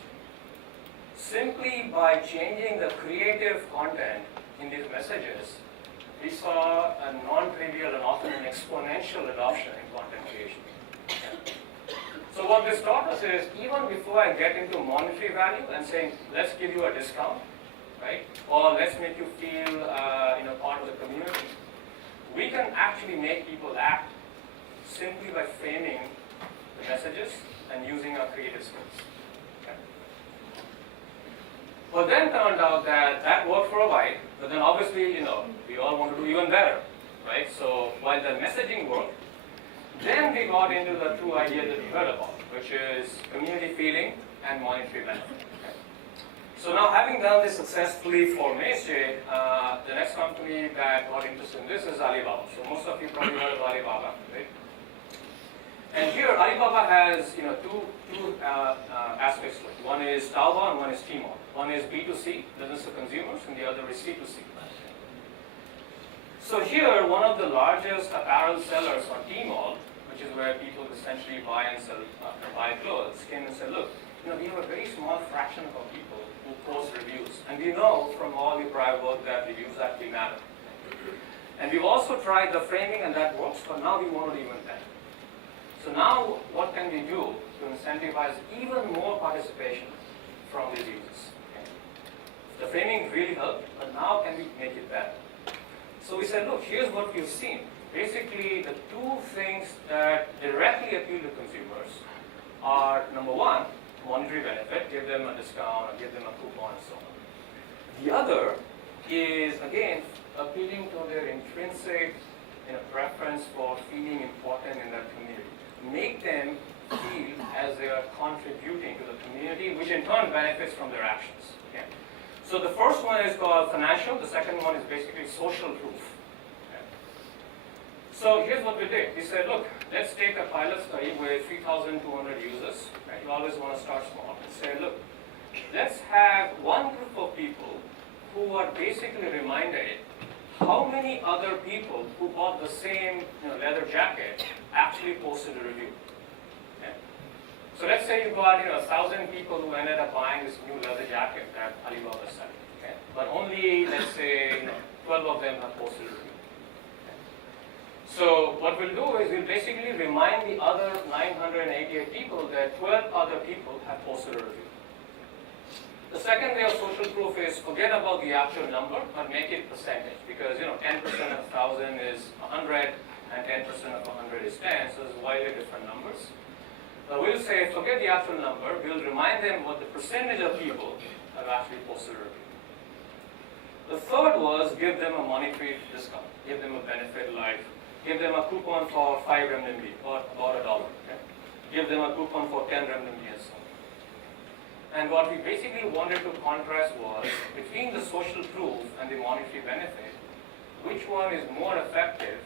Simply by changing the creative content in these messages, we saw a non-trivial and often an exponential adoption in content creation. So what this taught us is, even before I get into monetary value and saying, let's give you a discount, right? Or let's make you feel part of the community, we can actually make people act simply by framing the messages and using our creative skills. Okay. Well, then turned out that worked for a while, but then obviously, we all want to do even better, right? So while the messaging worked, then we got into the two ideas that we heard about, which is community feeling and monetary benefit. Okay. So now, having done this successfully for Meshi, the next company that got interested in this is Alibaba. So most of you probably heard of Alibaba, right? And here, Alibaba has two aspects to it. One is Taobao and one is Tmall. One is B2C, business to consumers, and the other is C2C. So here, one of the largest apparel sellers on Tmall, which is where people essentially buy and sell, buy clothes, came and said, look, we have a very small fraction of people who post reviews. And we know from all the prior work that reviews actually matter. And we've also tried the framing and that works, but now we want to do even better. So now, what can we do to incentivize even more participation from these users? Okay. The framing really helped, but now can we make it better? So we said, look, here's what we've seen. Basically, the two things that directly appeal to consumers are, number one, monetary benefit, give them a discount, or give them a coupon, and so on. The other is, again, appealing to their intrinsic preference for feeling important in that community. Make them feel as they are contributing to the community, which in turn benefits from their actions. Okay? So the first one is called financial, the second one is basically social proof. Okay? So here's what we did. We said, look, let's take a pilot study with 3,200 users. Right? You always want to start small and say, look, let's have one group of people who are basically reminded how many other people who bought the same leather jacket actually posted a review. Okay? So let's say you got 1,000 people who ended up buying this new leather jacket that Alibaba sent. Okay? But only, let's say, 12 of them have posted a review. So what we'll do is we'll basically remind the other 988 people that 12 other people have posted a review. The second way of social proof is forget about the actual number, but make it percentage. Because 10% of 1,000 is 100, and 10% of 100 is 10, so it's widely different numbers. So we'll say forget the actual number, we'll remind them what the percentage of people have actually posted a review. The third was give them a monetary discount, give them a benefit like give them a coupon for 5 renminbi or about $1. Okay? Give them a coupon for 10 renminbi and so on. And what we basically wanted to contrast was between the social proof and the monetary benefit, which one is more effective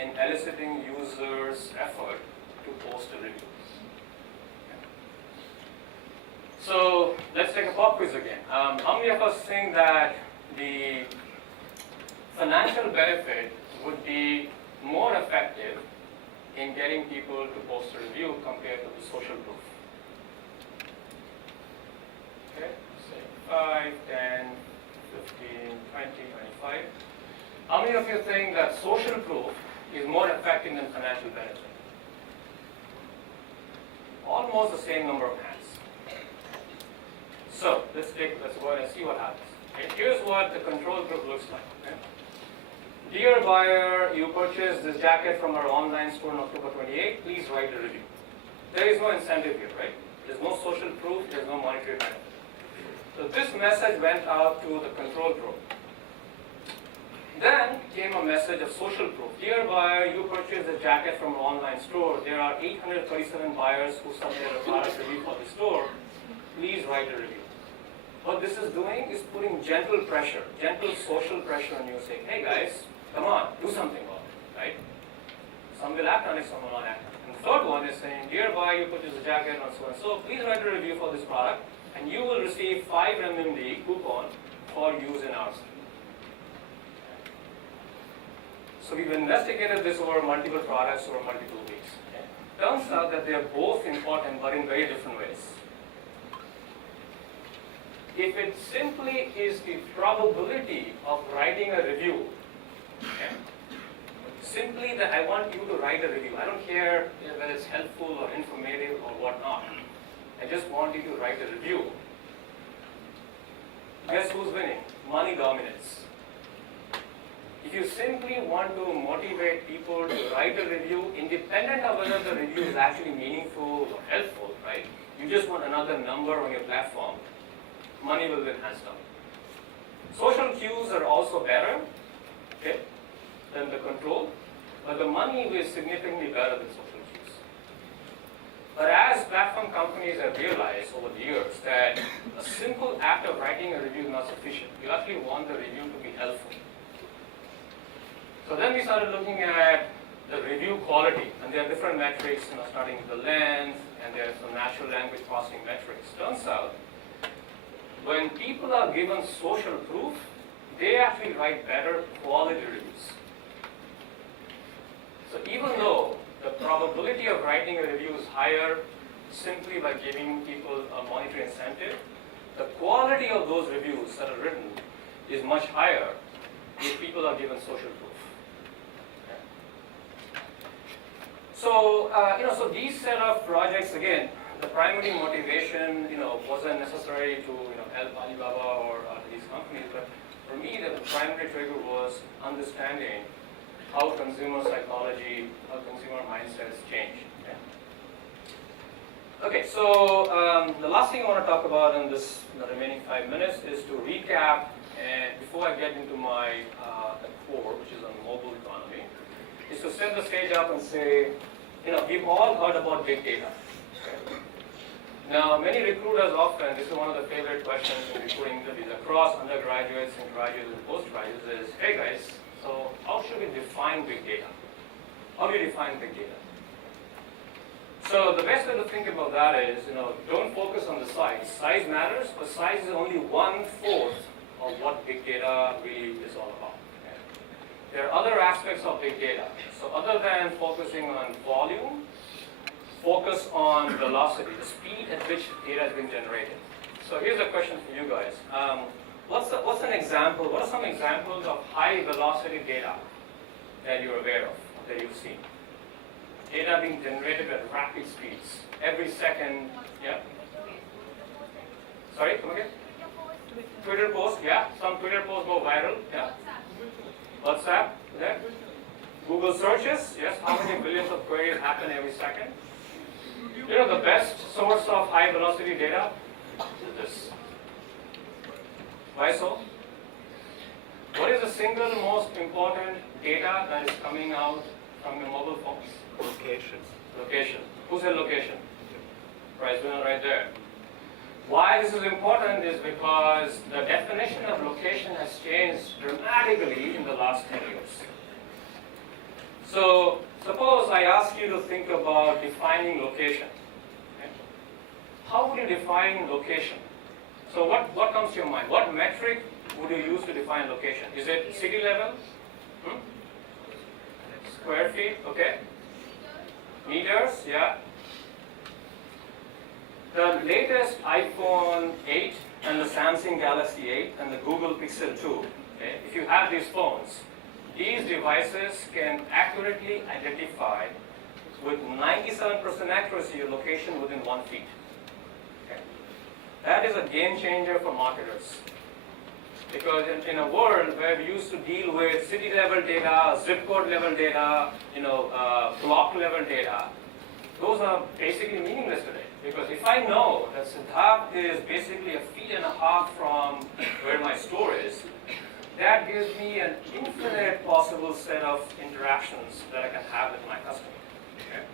in eliciting users' effort to post a review. Okay. So let's take a pop quiz again. How many of us think that the financial benefit would be more effective in getting people to post a review compared to the social proof? Okay, say 5, 10, 15, 20, 25. How many of you think that social proof is more effective than financial benefit? Almost the same number of hands. So let's go ahead and see what happens. Okay, here's what the control group looks like. Okay? Dear buyer, you purchased this jacket from our online store on October 28. Please write a review. There is no incentive here, right? There's no social proof, there's no monetary benefit. So this message went out to the control group. Then came a message of social proof. Dear buyer, you purchased a jacket from our online store. There are 837 buyers who submitted a product review for the store. Please write a review. What this is doing is putting gentle pressure, gentle social pressure on you, saying, hey guys, come on, do something about it, right? Some will act on it, some will not act on it. And the third one is saying, dear buyer, you purchased a jacket on so and so, please write a review for this product, and you will receive 5 renminbi coupon for use in our store. So we've investigated this over multiple products over multiple weeks. Okay? Turns out that they are both important, but in very different ways. If it simply is the probability of writing a review, okay, simply that I want you to write a review. I don't care whether it's helpful or informative or whatnot. I just want you to write a review. Guess who's winning? Money dominates. If you simply want to motivate people to write a review, independent of whether the review is actually meaningful or helpful, right? You just want another number on your platform, money will win hands down. Social cues are also better, okay, than the control, but the money is significantly better than social cues. But as platform companies have realized over the years that a simple act of writing a review is not sufficient. You actually want the review to be helpful. So then we started looking at the review quality, and there are different metrics, starting with the length, and there are some natural language processing metrics. Turns out, when people are given social proof, they actually write better quality reviews. So even though the probability of writing a review is higher simply by giving people a monetary incentive, the quality of those reviews that are written is much higher if people are given social proof. So, so these set of projects, again, the primary motivation, wasn't necessary to, help Alibaba or these companies, but for me, the primary trigger was understanding how consumer psychology, how consumer mindsets change. Okay, so the last thing I want to talk about in this remaining 5 minutes is to recap, and before I get into my the core, which is on mobile economy, is to set the stage up and say, we've all heard about big data. Okay? Now, many recruiters often, this is one of the favorite questions in recruiting interviews across undergraduates and graduates and postgraduates is, hey guys, so how should we define big data? How do you define big data? So the best way to think about that is, don't focus on the size. Size matters, but size is only 1/4 of what big data really is all about. Okay? There are other aspects of big data. So other than focusing on volume, focus on velocity, the speed at which data is being generated. So here's a question for you guys. What's an example? What are some examples of high velocity data that you're aware of, that you've seen? Data being generated at rapid speeds. Every second, yeah? Sorry, come again? Twitter posts, yeah. Some Twitter posts go viral, yeah. WhatsApp, yeah. Google searches, yes. How many billions of queries happen every second? The best source of high velocity data is this. Why so? What is the single most important data that is coming out from your mobile phones? Location. Location. Who said location? Price winner right there. Why this is important is because the definition of location has changed dramatically in the last 10 years. So, suppose I ask you to think about defining location. Okay? How would you define location? So what comes to your mind? What metric would you use to define location? Is it city level? Square feet, okay. Meters, yeah. The latest iPhone 8 and the Samsung Galaxy 8 and the Google Pixel 2, okay, if you have these phones, these devices can accurately identify with 97% accuracy your location within 1 feet. Okay. That is a game changer for marketers. Because in a world where we used to deal with city level data, zip code level data, block level data, those are basically meaningless today. Because if I know that Siddharth is basically 1.5 feet from where my store is, that gives me an infinite possible set of interactions that I can have with my customer. Okay?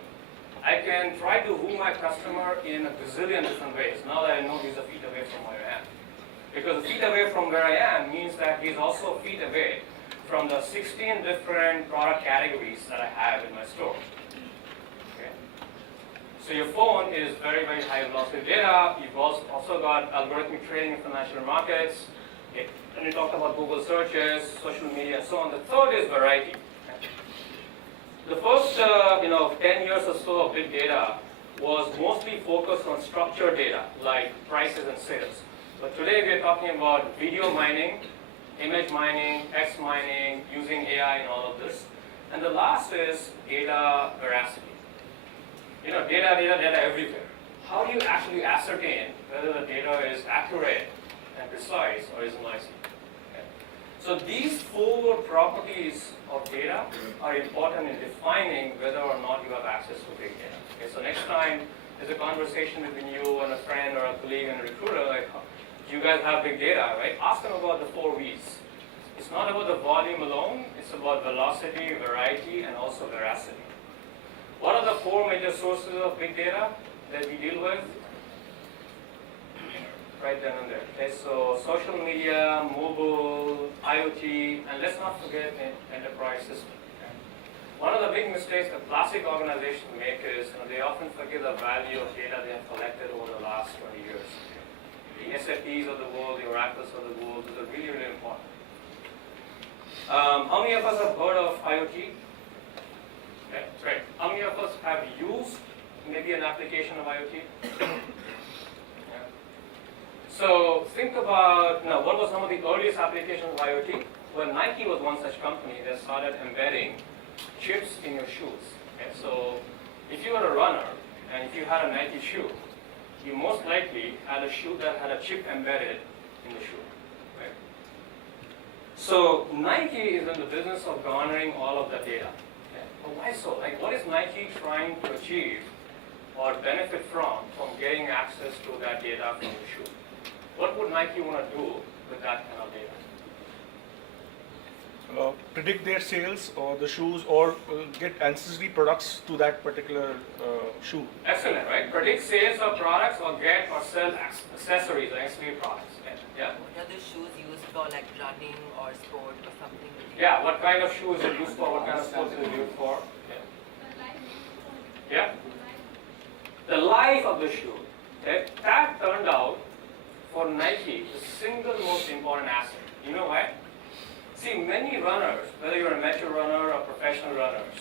I can try to woo my customer in a gazillion different ways, now that I know he's 1 feet away from where I am. Because 1 feet away from where I am means that he's also 1 feet away from the 16 different product categories that I have in my store. Okay? So your phone is very, very high velocity data. You've also got algorithmic trading in financial markets. Okay. And we talked about Google searches, social media, and so on. The third is variety. Okay. The first 10 years or so of big data was mostly focused on structured data, like prices and sales. But today we are talking about video mining, image mining, text mining, using AI and all of this. And the last is data veracity. Data everywhere. How do you actually ascertain whether the data is accurate and precise or is noisy? Okay. So these 4 properties of data are important in defining whether or not you have access to big data. Okay, so next time there's a conversation between you and a friend or a colleague and a recruiter, like, you guys have big data, right? Ask them about the 4 V's. It's not about the volume alone, it's about velocity, variety, and also veracity. What are the 4 major sources of big data that we deal with? Right then and there. Okay, so social media, mobile, IoT, and let's not forget enterprise system. Okay? One of the big mistakes that classic organizations make is they often forget the value of data they have collected over the last 20 years. The SAPs of the world, the Oracles of the world, those are really, really important. How many of us have heard of IoT? Okay, great. How many of us have used maybe an application of IoT? Yeah. So think about, what were some of the earliest applications of IoT? Well, Nike was one such company that started embedding chips in your shoes. Okay, so if you were a runner and if you had a Nike shoe, you most likely had a shoe that had a chip embedded in the shoe. Right? So Nike is in the business of garnering all of that data. Okay? But why so? Like, what is Nike trying to achieve or benefit from getting access to that data from the shoe? What would Nike want to do with that kind of data? Predict their sales or the shoes, or get ancillary products to that particular shoe. Excellent, right? Predict sales of products or get or sell accessories or ancillary products. Yeah? What are the shoes used for, like running or sport or something? Yeah, what kind of shoes are used for, what kind of sports is it used for? Yeah. Yeah? The life of the shoe. Okay? That turned out for Nike the single most important asset. You know why? See, many runners, whether you're a amateur runner or professional runners,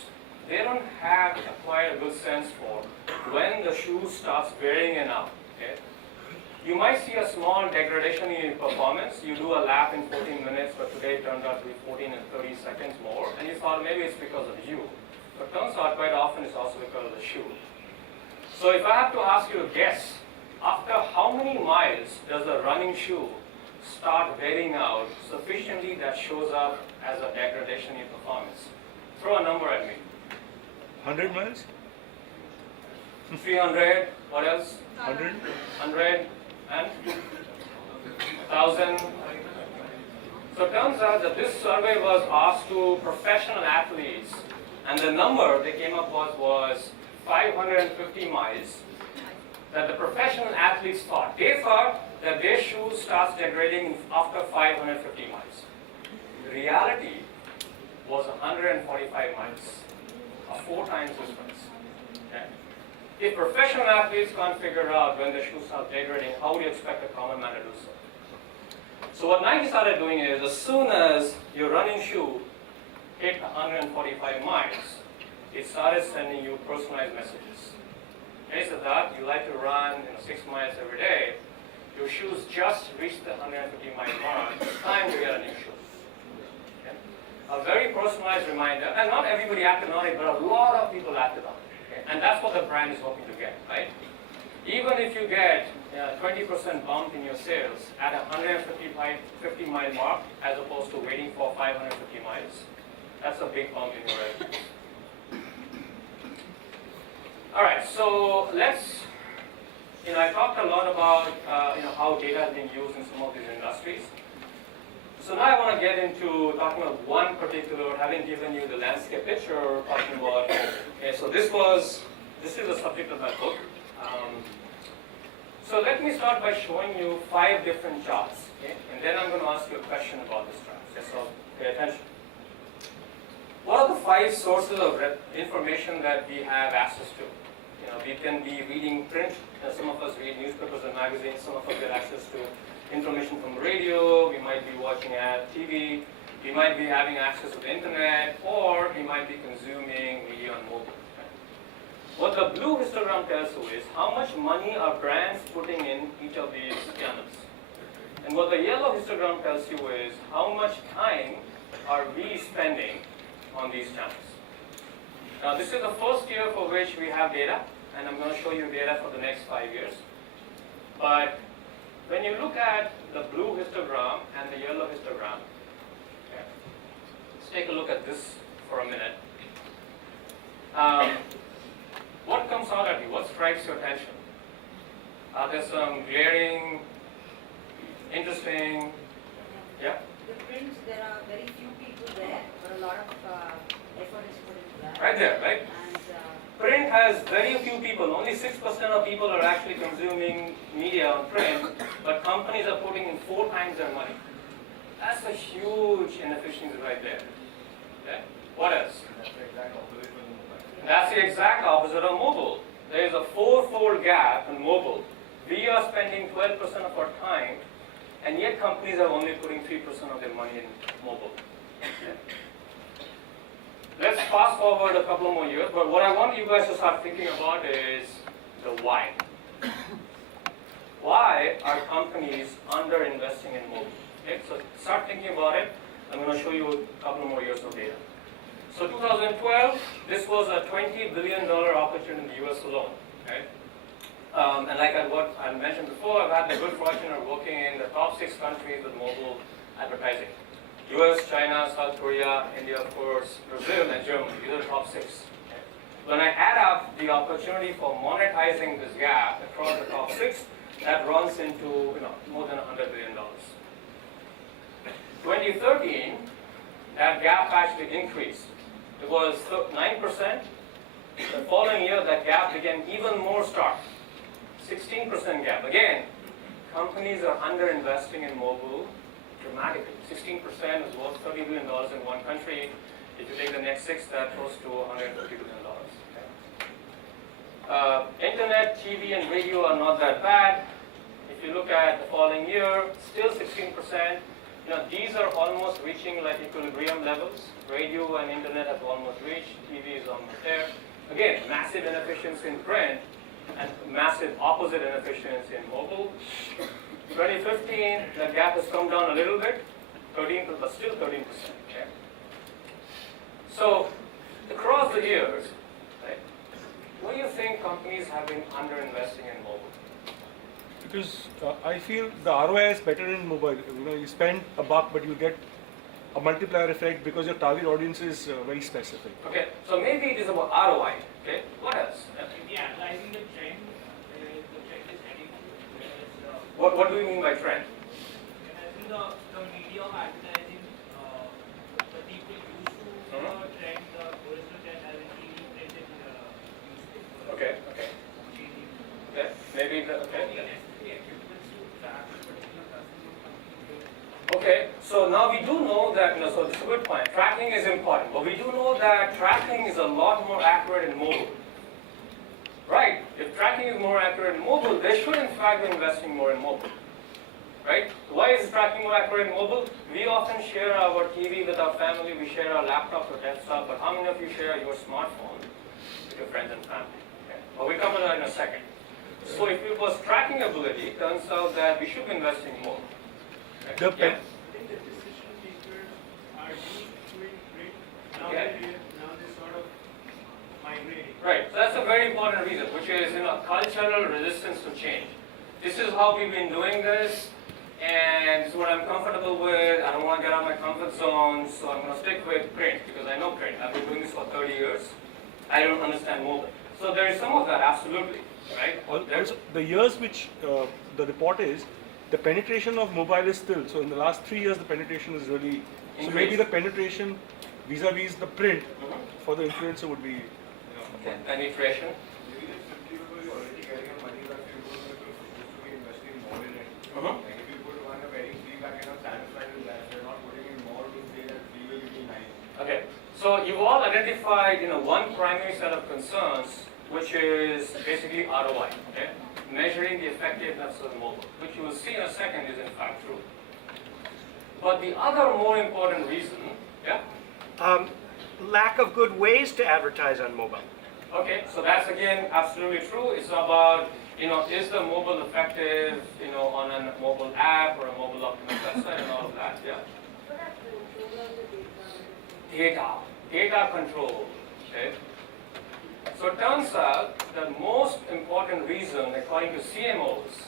they don't have quite a good sense for when the shoe starts wearing it out. Okay? You might see a small degradation in your performance. You do a lap in 14 minutes, but today it turned out to be 14 and 30 seconds more, and you thought maybe it's because of you. But turns out quite often it's also because of the shoe. So if I have to ask you to guess, after how many miles does a running shoe start wearing out sufficiently that shows up as a degradation in performance? Throw a number at me. 100 miles? 300, what else? 100? 100 and 1,000. So it turns out that this survey was asked to professional athletes, and the number they came up with was 550 miles that the professional athletes thought. They thought that their shoes starts degrading after 550 miles. The reality was 145 miles, a 4 times difference. Okay? If professional athletes can't figure out when the shoes start degrading, how would you expect a common man to do so? So what Nike started doing is, as soon as your running shoe hit 145 miles, it started sending you personalized messages. Hey Siddharth, you like to run 6 miles every day. Your shoes just reached the 150 mile mark. It's time to get a new shoe. Okay? A very personalized reminder, and not everybody acted on it, but a lot of people acted on it. Okay? And that's what the brand is hoping to get, right? Even if you get 20% bump in your sales at a 150 mile mark, as opposed to waiting for 550 miles, that's a big bump in your revenue. All right, so let's, I talked a lot about, how data is being used in some of these industries. So now I want to get into talking about one particular, having given you the landscape picture, talking about, okay, so this is the subject of my book. So let me start by showing you 5 different charts, okay? And then I'm going to ask you a question about this chart. Okay, so pay attention. What are the 5 sources of information that we have access to? We can be reading print. Some of us read newspapers and magazines. Some of us get access to information from radio. We might be watching TV. We might be having access to the internet, or we might be consuming media on mobile. What the blue histogram tells you is how much money are brands putting in each of these channels. And what the yellow histogram tells you is how much time are we spending on these channels. Now this is the first year for which we have data, and I'm going to show you data for the next 5 years. But when you look at the blue histogram and the yellow histogram, okay, let's take a look at this for a minute. What comes out at you? What strikes your attention? Are there some glaring, interesting, yeah? The print, there are very few people there, but a lot of effort is put into that. Right there, right? And Print has very few people. Only 6% of people are actually consuming media on print, but companies are putting in 4 times their money. That's a huge inefficiency right there. Okay? What else? That's the exact opposite of mobile. There is a 4-fold gap in mobile. We are spending 12% of our time, and yet companies are only putting 3% of their money in mobile. Okay? Let's fast forward a couple more years, but what I want you guys to start thinking about is the why. Why are companies under-investing in mobile? Okay, so start thinking about it. I'm going to show you a couple more years of data. So 2012, this was a $20 billion opportunity in the US alone. Okay? And like what I mentioned before, I've had the good fortune of working in the top 6 countries with mobile advertising. US, China, South Korea, India, of course, Brazil, and Germany. These are the top 6. Okay? When I add up the opportunity for monetizing this gap across the top 6, that runs into more than $100 billion. 2013, that gap actually increased. It was 9%. The following year, that gap became even more stark. 16% gap. Again, companies are under-investing in mobile dramatically. 16% is worth $30 billion in one country. If you take the next 6, that's close to $150 billion. Okay? Internet, TV, and radio are not that bad. If you look at the following year, still 16%. These are almost reaching like equilibrium levels. Radio and internet have almost reached. TV is almost there. Again, massive inefficiency in print and massive opposite inefficiency in mobile. 2015, the gap has come down a little bit, 13%, but still 13%. Okay? So, across the years, right, what do you think companies have been underinvesting in mobile? Because I feel the ROI is better in mobile. You spend $1, but you get a multiplier effect because your target audience is very specific. Okay, so maybe it is about ROI. Okay, what else? Yeah, analyzing the trend is heading towards What do you mean by trend? I think the media of advertising, the people used to trend, the original trend as in TV, printed newspaper. Okay. Okay. Maybe okay. Okay, so now we do know that, so this is a good point. Tracking is important, but we do know that tracking is a lot more accurate in mobile. Right? If tracking is more accurate in mobile, they should in fact be investing more in mobile. Right? Why is tracking more accurate in mobile? We often share our TV with our family, we share our laptops or desktop, but how many of you share your smartphone with your friends and family? Okay. Well, we come to that in a second. So if it was tracking ability, it turns out that we should be investing more. The Yeah. I think the decision makers are used to it great. Now they're sort of migrating. Right, so that's a very important reason, which is cultural resistance to change. This is how we've been doing this, and this is what I'm comfortable with. I don't want to get out of my comfort zone, so I'm going to stick with print because I know print. I've been doing this for 30 years. I don't understand mobile. So there is some of that, absolutely, right? Also, the years which the report is, the penetration of mobile is still, so in the last 3 years the penetration is really, so maybe the penetration vis-a-vis the print for the influencer would be, Penetration. Maybe it's simply because you're already getting a money back, so you don't know if you're supposed to be investing more in it. Like if you put one a very free back and are satisfied with that, you're not putting in more to say that free will be nice. Okay, so you've all identified one primary set of concerns, which is basically ROI, okay? Measuring the effectiveness of mobile, which you will see in a second is in fact true. But the other more important reason, Lack of good ways to advertise on mobile. Okay, so that's again absolutely true. It's about, is the mobile effective, on a mobile app or a mobile optimal website and all of that, yeah? Data control, okay? So it turns out the most important reason, according to CMOs,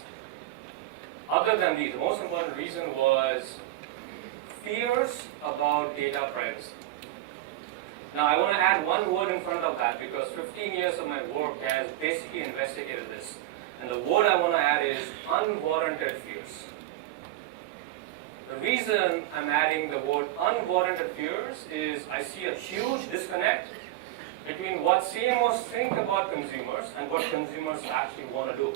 other than these, the most important reason was fears about data privacy. Now I want to add one word in front of that because 15 years of my work has basically investigated this. And the word I want to add is unwarranted fears. The reason I'm adding the word unwarranted fears is I see a huge disconnect between what CMOs think about consumers and what consumers actually want to do.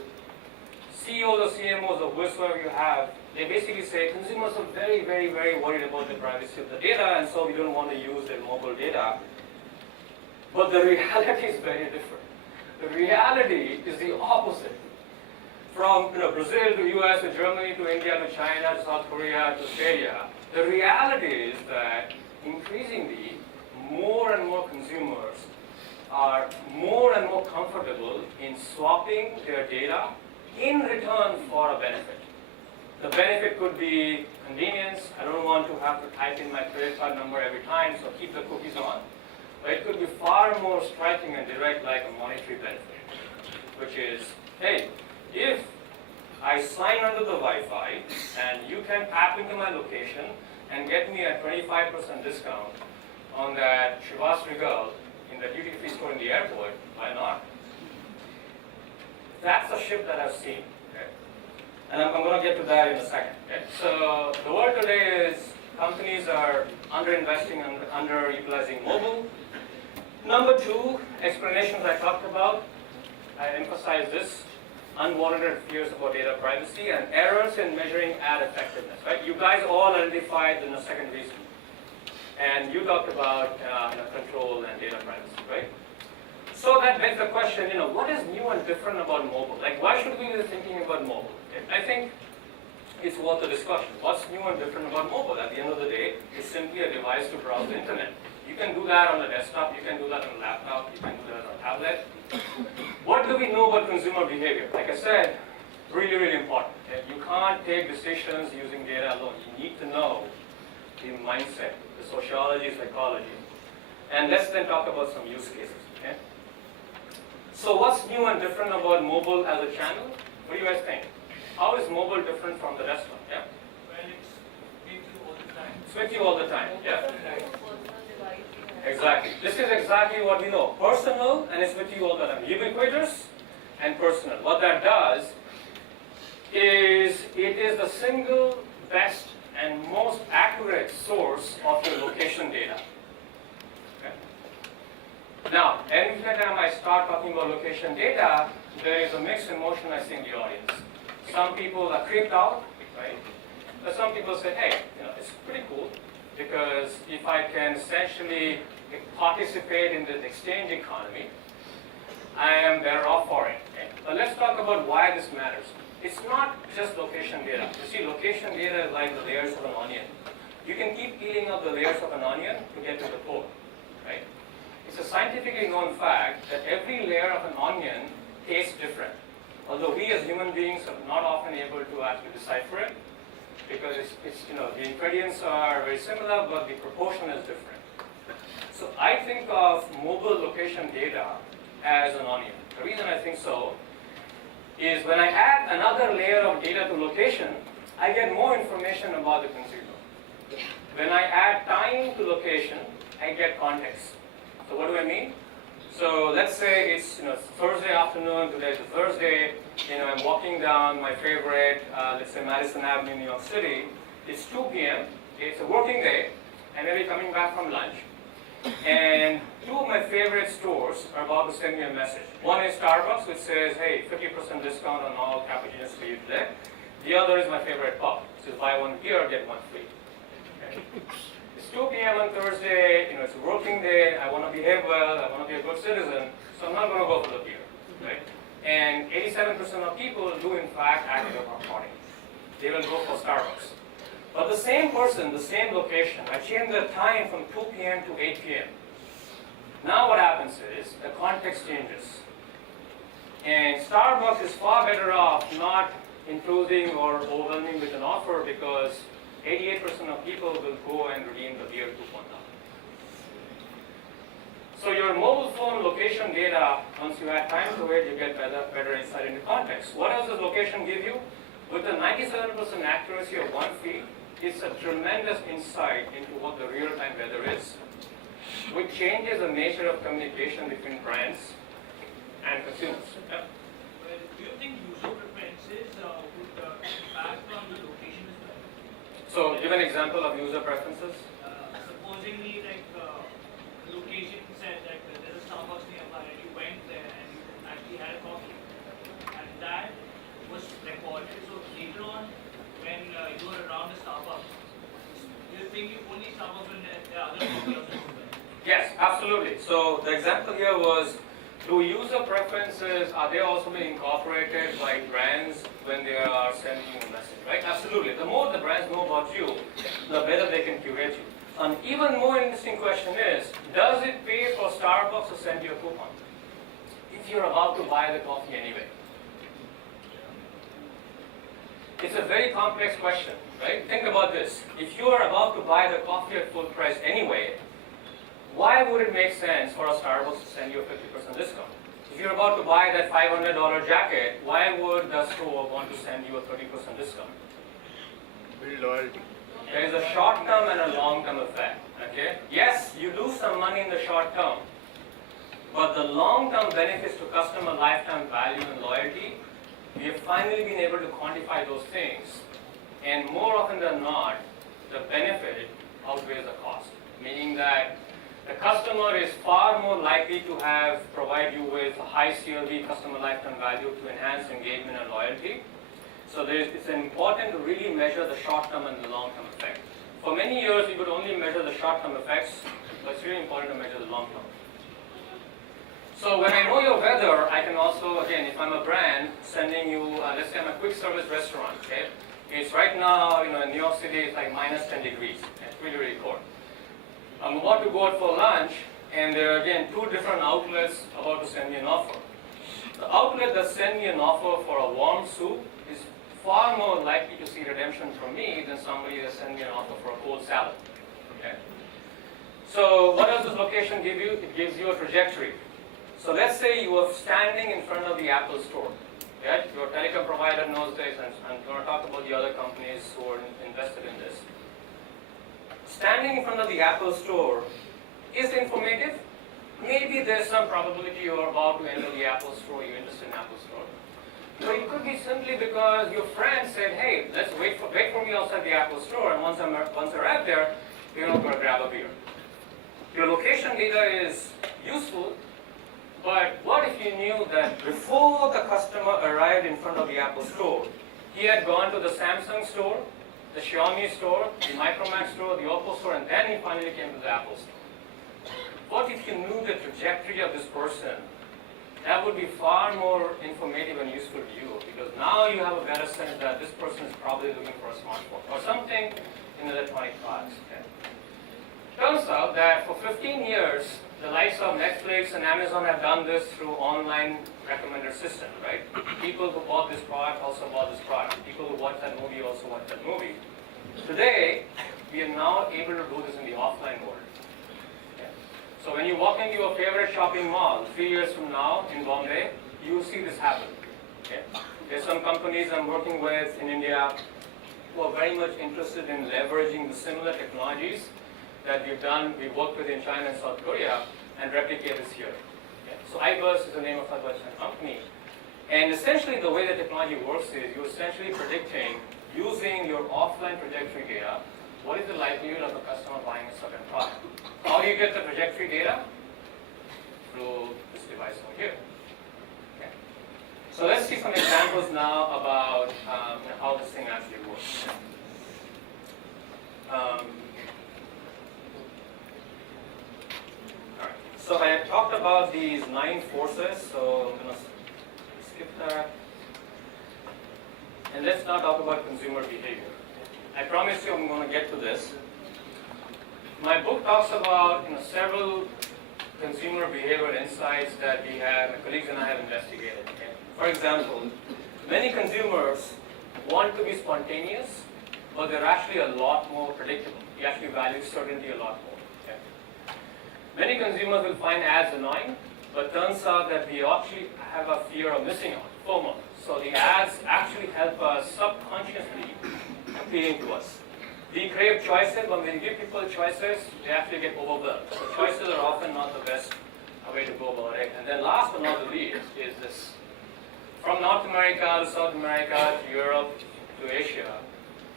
CEOs or CMOs or whoever you have, they basically say consumers are very, very, very worried about the privacy of the data and so we don't want to use their mobile data. But the reality is very different. The reality is the opposite. From Brazil to US to Germany to India to China to South Korea to Australia, the reality is that increasingly more and more consumers are more and more comfortable in swapping their data in return for a benefit. The benefit could be convenience. I don't want to have to type in my credit card number every time, so keep the cookies on. But it could be far more striking and direct, like a monetary benefit, which is, hey, if I sign under the Wi-Fi and you can tap into my location and get me a 25% discount on that Chivas Riehl in the duty-free store in the airport, why not? That's a shift that I've seen. Okay? And I'm going to get to that in a second. Okay? So the word today is companies are underinvesting and underutilizing mobile. Number two, explanations I talked about. I emphasize this. Unwarranted fears about data privacy and errors in measuring ad effectiveness. Right? You guys all identified in the second reason. And you talked about control and data privacy, right? So that begs the question, what is new and different about mobile? Like, why should we be thinking about mobile? Okay? I think it's worth a discussion. What's new and different about mobile? At the end of the day, it's simply a device to browse the internet. You can do that on a desktop, you can do that on a laptop, you can do that on a tablet. What do we know about consumer behavior? Like I said, really, really important. Okay? You can't take decisions using data alone. You need to know the mindset, the sociology, psychology. And let's then talk about some use cases. Okay? So what's new and different about mobile as a channel? What do you guys think? How is mobile different from the rest of them? Yeah? Well, it's with you all the time. It's with you all the time. Yeah? Exactly. This is exactly what we know. Personal, and it's with you all the time. Ubiquitous and personal. What that does is it is the single best and most accurate source of your location data. Okay? Now, every time I start talking about location data, there is a mixed emotion I see in the audience. Some people are creeped out, right? But some people say, hey, it's pretty cool because if I can essentially participate in this exchange economy, I am better off for it. Okay? But let's talk about why this matters. It's not just location data. You see, location data is like the layers of an onion. You can keep peeling up the layers of an onion to get to the core, right? It's a scientifically known fact that every layer of an onion tastes different. Although we as human beings are not often able to actually decipher it, because the ingredients are very similar, but the proportion is different. So I think of mobile location data as an onion. The reason I think so is when I add another layer of data to location, I get more information about the consumer. When I add time to location, I get context. So what do I mean? So let's say it's Thursday afternoon, today's a Thursday, I'm walking down my favorite, let's say Madison Avenue, New York City. It's 2 p.m., it's a working day, and maybe coming back from lunch. And two of my favorite stores are about to send me a message. One is Starbucks, which says, hey, 50% discount on all cappuccinos for you today. The other is my favorite pub, which is buy one beer, get one free. Okay. It's 2 p.m. on Thursday, it's a working day, I want to behave well, I want to be a good citizen, so I'm not going to go for the beer, right? And 87% of people do in fact act like a party. They will go for Starbucks. But the same person, the same location, I change the time from 2 p.m. to 8 p.m. Now what happens is, the context changes. And Starbucks is far better off not intruding or overwhelming with an offer because 88% of people will go and redeem the beer coupon now. So your mobile phone location data, once you add time to it, you get better insight into context. What else does location give you? With the 97% accuracy of one feed, it's a tremendous insight into what the real-time weather is, which changes the nature of communication between brands and consumers. Yeah. Well, do you think user preferences would impact on the location as well? So give an example of user preferences. Supposingly, like location said that there's a Starbucks nearby, and you went there and you actually had a coffee, and that was recorded. So later on, when you were around the Starbucks, you think only Starbucks when there are other coffee houses as well? Yes, absolutely. So the example here was, do user preferences, are they also being incorporated by brands when they are sending you a message, right? Absolutely. The more the brands know about you, the better they can curate you. An even more interesting question is, does it pay for Starbucks to send you a coupon if you're about to buy the coffee anyway? It's a very complex question, right? Think about this. If you are about to buy the coffee at full price anyway, why would it make sense for a Starbucks to send you a 50% discount? If you're about to buy that $500 jacket, why would the store want to send you a 30% discount? Build loyalty. There is a short-term and a long-term effect. Okay? Yes, you lose some money in the short term, but the long-term benefits to customer lifetime value and loyalty, we have finally been able to quantify those things, and more often than not, the benefit outweighs the cost, meaning that the customer is far more likely to provide you with a high CLV, customer lifetime value, to enhance engagement and loyalty. So it's important to really measure the short-term and the long-term effect. For many years, we could only measure the short-term effects, but it's really important to measure the long-term. So when I know your weather, I can also, again, if I'm a brand, sending you, let's say I'm a quick service restaurant, okay? It's right now, in New York City, it's like minus 10 degrees. It's really, really cold. I'm about to go out for lunch, and there are, again, two different outlets about to send me an offer. The outlet that sent me an offer for a warm soup is far more likely to see redemption from me than somebody that sent me an offer for a cold salad. Okay? So what does this location give you? It gives you a trajectory. So let's say you are standing in front of the Apple store. Right? Your telecom provider knows this, and I'm going to talk about the other companies who are invested in this. Standing in front of the Apple store is informative. Maybe there's some probability you're about to enter the Apple store, you're interested in Apple store. But it could be simply because your friend said, hey, let's wait for me outside the Apple store, and once I arrive there, we're going to grab a beer. Your location data is useful, but what if you knew that before the customer arrived in front of the Apple store, he had gone to the Samsung store, the Xiaomi store, the Micromax store, the Oppo store, and then he finally came to the Apple store? What if you knew the trajectory of this person? That would be far more informative and useful to you, because now you have a better sense that this person is probably looking for a smartphone or something in electronic products. Okay? Turns out that for 15 years, the likes of Netflix and Amazon have done this through online recommender system, right? People who bought this product also bought this product. People who watched that movie also watched that movie. Today, we are now able to do this in the offline world. Okay? So when you walk into your favorite shopping mall 3 years from now in Bombay, you will see this happen. Okay? There's some companies I'm working with in India who are very much interested in leveraging the similar technologies that we've worked with in China and South Korea, and replicate this here. Okay? So iBus is the name of a company. And essentially the way the technology works is you're essentially predicting, using your offline trajectory data, what is the likelihood of a customer buying a certain product. How do you get the trajectory data? Through this device over here. Okay? So let's see some examples now about how this thing actually works. So I had talked about these 9 forces, so I'm going to skip that. And let's now talk about consumer behavior. I promise you I'm going to get to this. My book talks about several consumer behavior insights that we have, my colleagues and I have investigated. Okay? For example, many consumers want to be spontaneous, but they're actually a lot more predictable. We actually value certainty a lot more. Many consumers will find ads annoying, but turns out that we actually have a fear of missing out, FOMO. So the ads actually help us subconsciously appealing to us. We crave choices, but when we give people choices, they actually get overwhelmed. So choices are often not the best way to go about it. And then last but not the least is this. From North America to South America to Europe to Asia,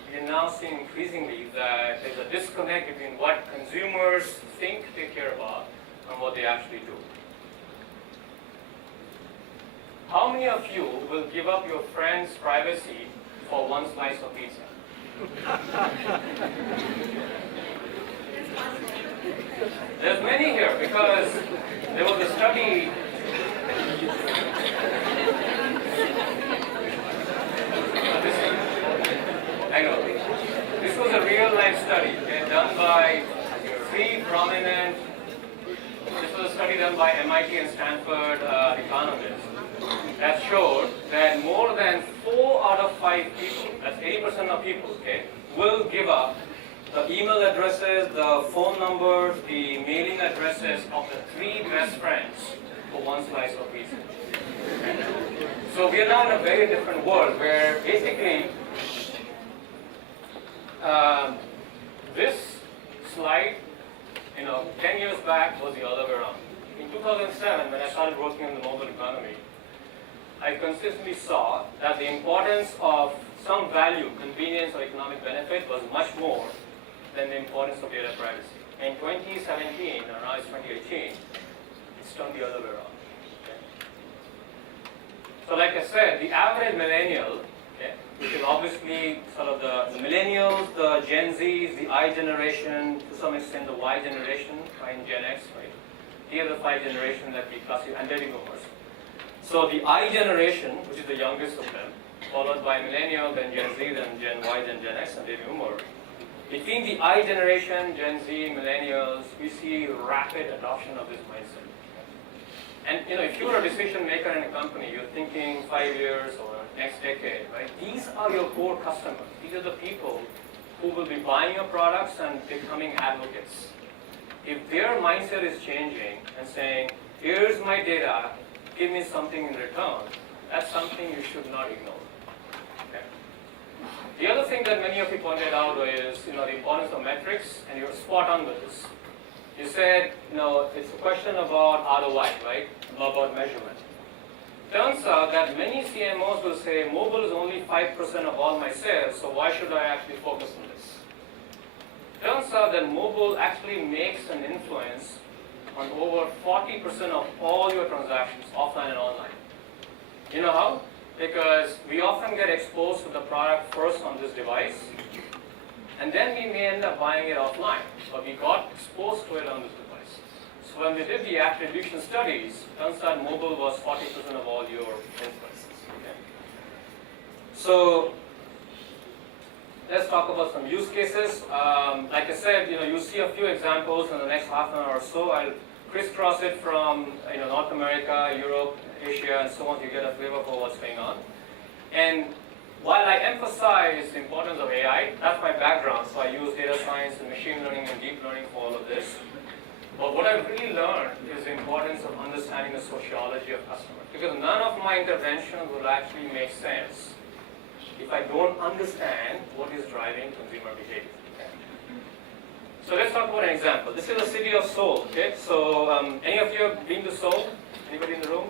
we are now seeing increasingly that there's a disconnect between what consumers think they care about and what they actually do. How many of you will give up your friend's privacy for one slice of pizza? There's many here because there was a study. I know. This was a real-life study done by 3 prominent. This was a study done by MIT and Stanford economists that showed that more than 4 out of 5 people, that's 80% of people, okay, will give up the email addresses, the phone numbers, the mailing addresses of the 3 best friends for one slice of pizza. So we are now in a very different world where basically this slide, 10 years back was the other way around. In 2007, when I started working in the mobile economy, I consistently saw that the importance of some value, convenience, or economic benefit was much more than the importance of data privacy. In 2017, or now it's 2018, it's turned the other way around. Okay? So like I said, the average millennial, okay, which is obviously sort of the millennials, the Gen Zs, the I generation, to some extent the Y generation, right, Gen X, right? the other 5 generations that we classify, and baby boomers. So the I generation, which is the youngest of them, followed by millennial, then Gen Z, then Gen Y, then Gen X, and baby boomer. Between the I generation, Gen Z, millennials, we see rapid adoption of this mindset. And if you're a decision maker in a company, you're thinking 5 years or next decade, right? These are your core customers. These are the people who will be buying your products and becoming advocates. If their mindset is changing and saying, here's my data, give me something in return, that's something you should not ignore. Okay? The other thing that many of you pointed out is the importance of metrics, and you're spot on with this. You said, it's a question about ROI, right? About measurement. Turns out that many CMOs will say, mobile is only 5% of all my sales, so why should I actually focus on this? Turns out that mobile actually makes an influence on over 40% of all your transactions, offline and online. You know how? Because we often get exposed to the product first on this device, and then we may end up buying it offline, but we got exposed to it on this device. So when we did the attribution studies, turns out mobile was 40% of all your influences. Okay? So let's talk about some use cases. Like I said, you'll see a few examples in the next half an hour or so. I'll crisscross it from North America, Europe, Asia, and so on to get a flavor for what's going on. And while I emphasize the importance of AI, that's my background, so I use data science and machine learning and deep learning for all of this. But what I've really learned is the importance of understanding the sociology of customers. Because none of my interventions will actually make sense if I don't understand what is driving consumer behavior. Okay? So let's talk about an example. This is the city of Seoul. Okay? So any of you have been to Seoul? Anybody in the room?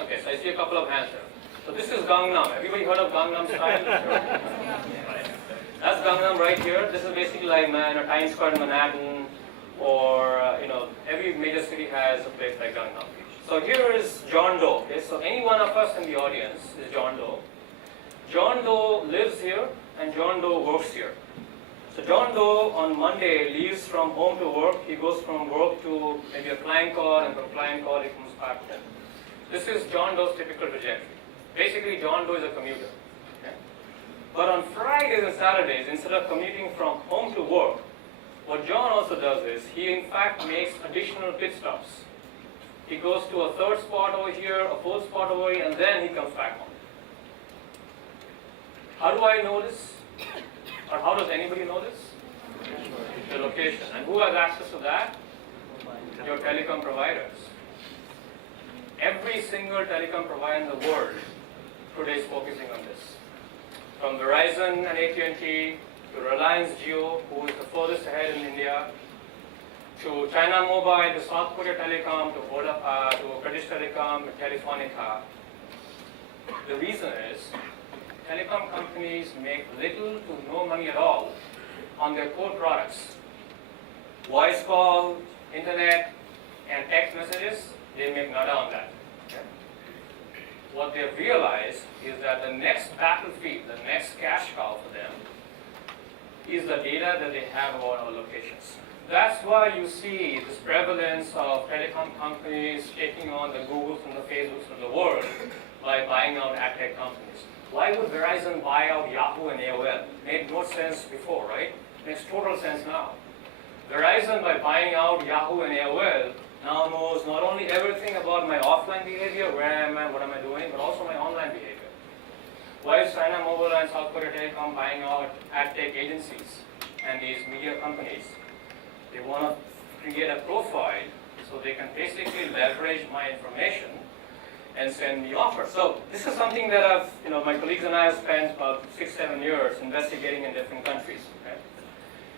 Okay, so I see a couple of hands there. So this is Gangnam. Everybody heard of Gangnam style? Right. That's Gangnam right here. This is basically like Times Square in Manhattan, or every major city has a place like Gangnam. So here is John Doe. Okay? So any one of us in the audience is John Doe. John Doe lives here, and John Doe works here. So John Doe on Monday leaves from home to work. He goes from work to maybe a client call, and from client call he comes back home. This is John Doe's typical trajectory. Basically, John Doe is a commuter. Okay? But on Fridays and Saturdays, instead of commuting from home to work, what John also does is he in fact makes additional pit stops. He goes to a third spot over here, a fourth spot over here, and then he comes back home. How do I know this? Or how does anybody know this? The location. And who has access to that? Your telecom providers. Every single telecom provider in the world today is focusing on this. From Verizon and AT&T, to Reliance Jio, who is the furthest ahead in India, to China Mobile, to South Korea Telecom, to British Telecom, to Telefonica. The reason is, telecom companies make little to no money at all on their core products. Voice call, internet, and text messages, they make nada on that. Okay? What they've realized is that the next battlefield, the next cash cow for them, is the data that they have about our locations. That's why you see this prevalence of telecom companies taking on the Googles and the Facebooks of the world by buying out ad tech companies. Why would Verizon buy out Yahoo and AOL? Made no sense before, right? Makes total sense now. Verizon, by buying out Yahoo and AOL, now knows not only everything about my offline behavior, where am I, what am I doing, but also my online behavior. Why is China Mobile and South Korea Telecom buying out ad tech agencies and these media companies? They want to create a profile so they can basically leverage my information and send me offers. So this is something that my colleagues and I have spent about 6-7 years investigating in different countries. Okay?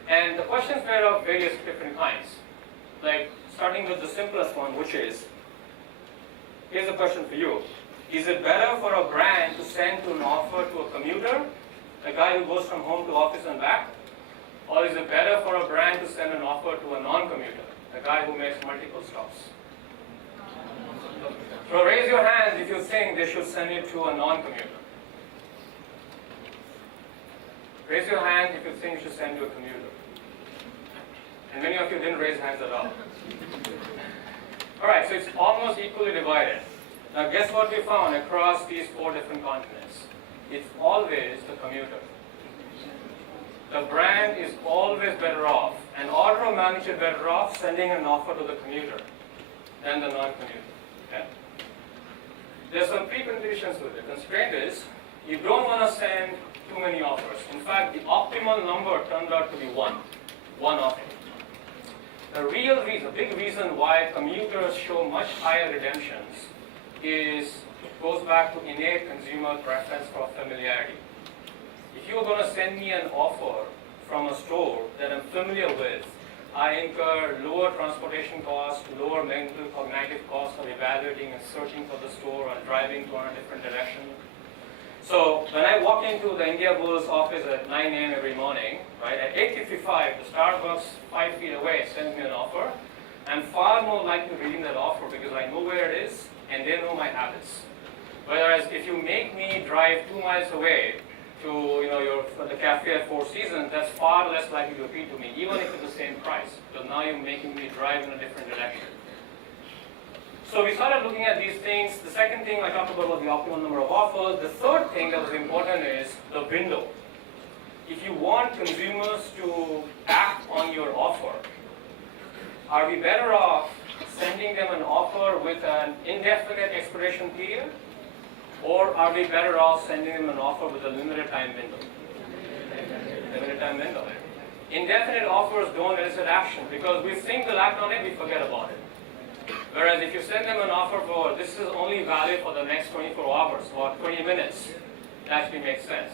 And the questions were of various different kinds. Like starting with the simplest one, which is, here's a question for you. Is it better for a brand to send an offer to a commuter, a guy who goes from home to office and back? Or is it better for a brand to send an offer to a non-commuter, a guy who makes multiple stops? So raise your hand if you think they should send it to a non-commuter. Raise your hand if you think you should send it to a commuter. And many of you didn't raise hands at all. All right, so it's almost equally divided. Now guess what we found across these 4 different continents? It's always the commuter. The brand is always better off, an order of magnitude better off sending an offer to the commuter than the non-commuter. Okay? There's some preconditions with it. Constraint is you don't want to send too many offers. In fact, the optimal number turned out to be one offer. The real reason, big reason why commuters show much higher redemptions goes back to innate consumer preference for familiarity. If you're going to send me an offer from a store that I'm familiar with, I incur lower transportation costs, lower mental cognitive costs of evaluating and searching for the store or driving to a different direction. So when I walk into the India Bulls office at 9 a.m. every morning, right, at 8:55, the Starbucks 5 feet away sends me an offer. I'm far more likely reading that offer because I know where it is and they know my habits. Whereas if you make me drive 2 miles away to the cafe at Four Seasons, that's far less likely to appeal to me, even if it's the same price, because now you're making me drive in a different direction. So we started looking at these things. The second thing I talked about was the optimal number of offers. The third thing that was important is the window. If you want consumers to act on your offer, are we better off sending them an offer with an indefinite expiration period, or are we better off sending them an offer with a limited time window? Limited time window. Indefinite offers don't elicit action because we think they'll act on it, we forget about it. Whereas if you send them an offer for this is only valid for the next 24 hours or 20 minutes, it actually makes sense.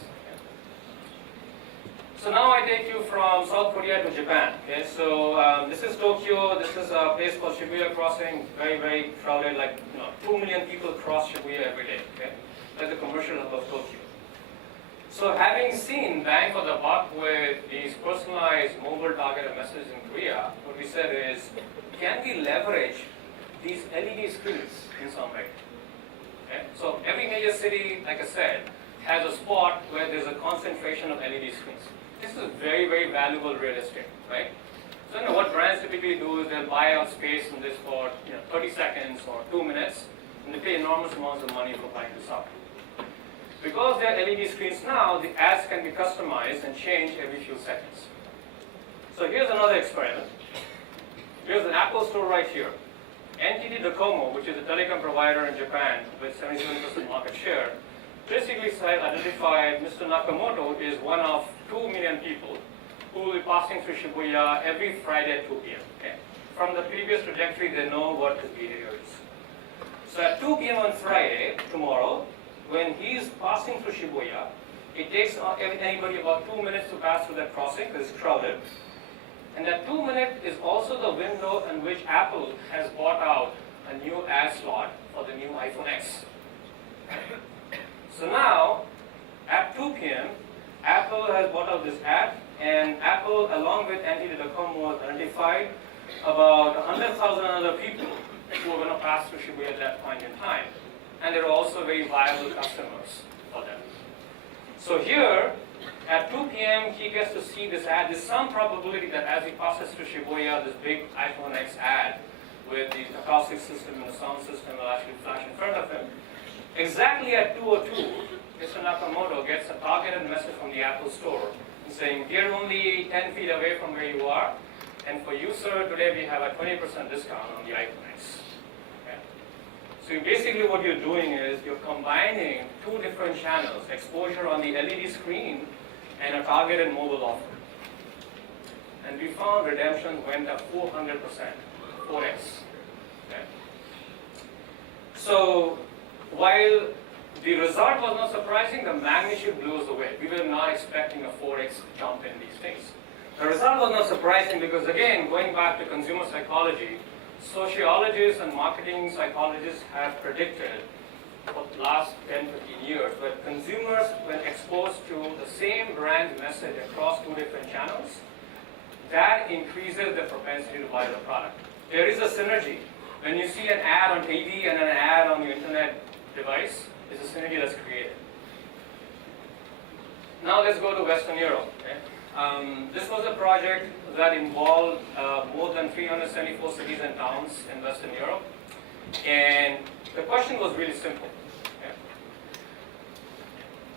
So now I take you from South Korea to Japan. Okay, so this is Tokyo. This is a place called Shibuya Crossing. Very, very crowded. Like 2 million people cross Shibuya every day. Okay, like the commercial hub of Tokyo. So having seen bang for the buck with these personalized mobile targeted messages in Korea, what we said is, can we leverage these LED screens in some way? Okay? So every major city, like I said, has a spot where there's a concentration of LED screens. This is very, very valuable real estate, right? So what brands typically do is they'll buy out space in this for 30 seconds or 2 minutes, and they pay enormous amounts of money for buying this up. Because they're LED screens now, the ads can be customized and changed every few seconds. So here's another experiment. Here's an Apple store right here. NTT Docomo, which is a telecom provider in Japan with 77% market share, basically identified Mr. Nakamoto is one of 2 million people who will be passing through Shibuya every Friday at 2 p.m. Okay? From the previous trajectory, they know what his behavior is. So at 2 p.m. on Friday, tomorrow, when he's passing through Shibuya, it takes anybody about 2 minutes to pass through that crossing because it's crowded. And that 2 minutes is also the window in which Apple has bought out a new ad slot for the new iPhone X. So now, at 2 p.m., Apple has bought out this ad, and Apple, along with NTT Docomo, has identified about 100,000 other people who are going to pass through Shibuya at that point in time. And they're also very viable customers for them. So here, at 2 p.m., he gets to see this ad. There's some probability that as he passes through Shibuya, this big iPhone X ad with the acoustic system and the sound system will actually flash in front of him. Exactly at 2:02, Mr. Nakamoto gets a targeted message from the Apple store saying, "We're only 10 feet away from where you are, and for you, sir, today we have a 20% discount on the iPhone X." Okay? So basically what you're doing is you're combining 2 different channels, exposure on the LED screen and a targeted mobile offer. And we found redemption went up 400%, 4x. Okay? So while the result was not surprising, the magnitude blew us away. We were not expecting a 4x jump in these things. The result was not surprising because, again, going back to consumer psychology, sociologists and marketing psychologists have predicted for the last 10, 15 years that consumers, when exposed to the same brand message across 2 different channels, that increases the propensity to buy the product. There is a synergy. When you see an ad on TV and an ad on your internet device, there's a synergy that's created. Now let's go to Western Europe. Okay? This was a project that involved more than 374 cities and towns in Western Europe. And the question was really simple. Okay?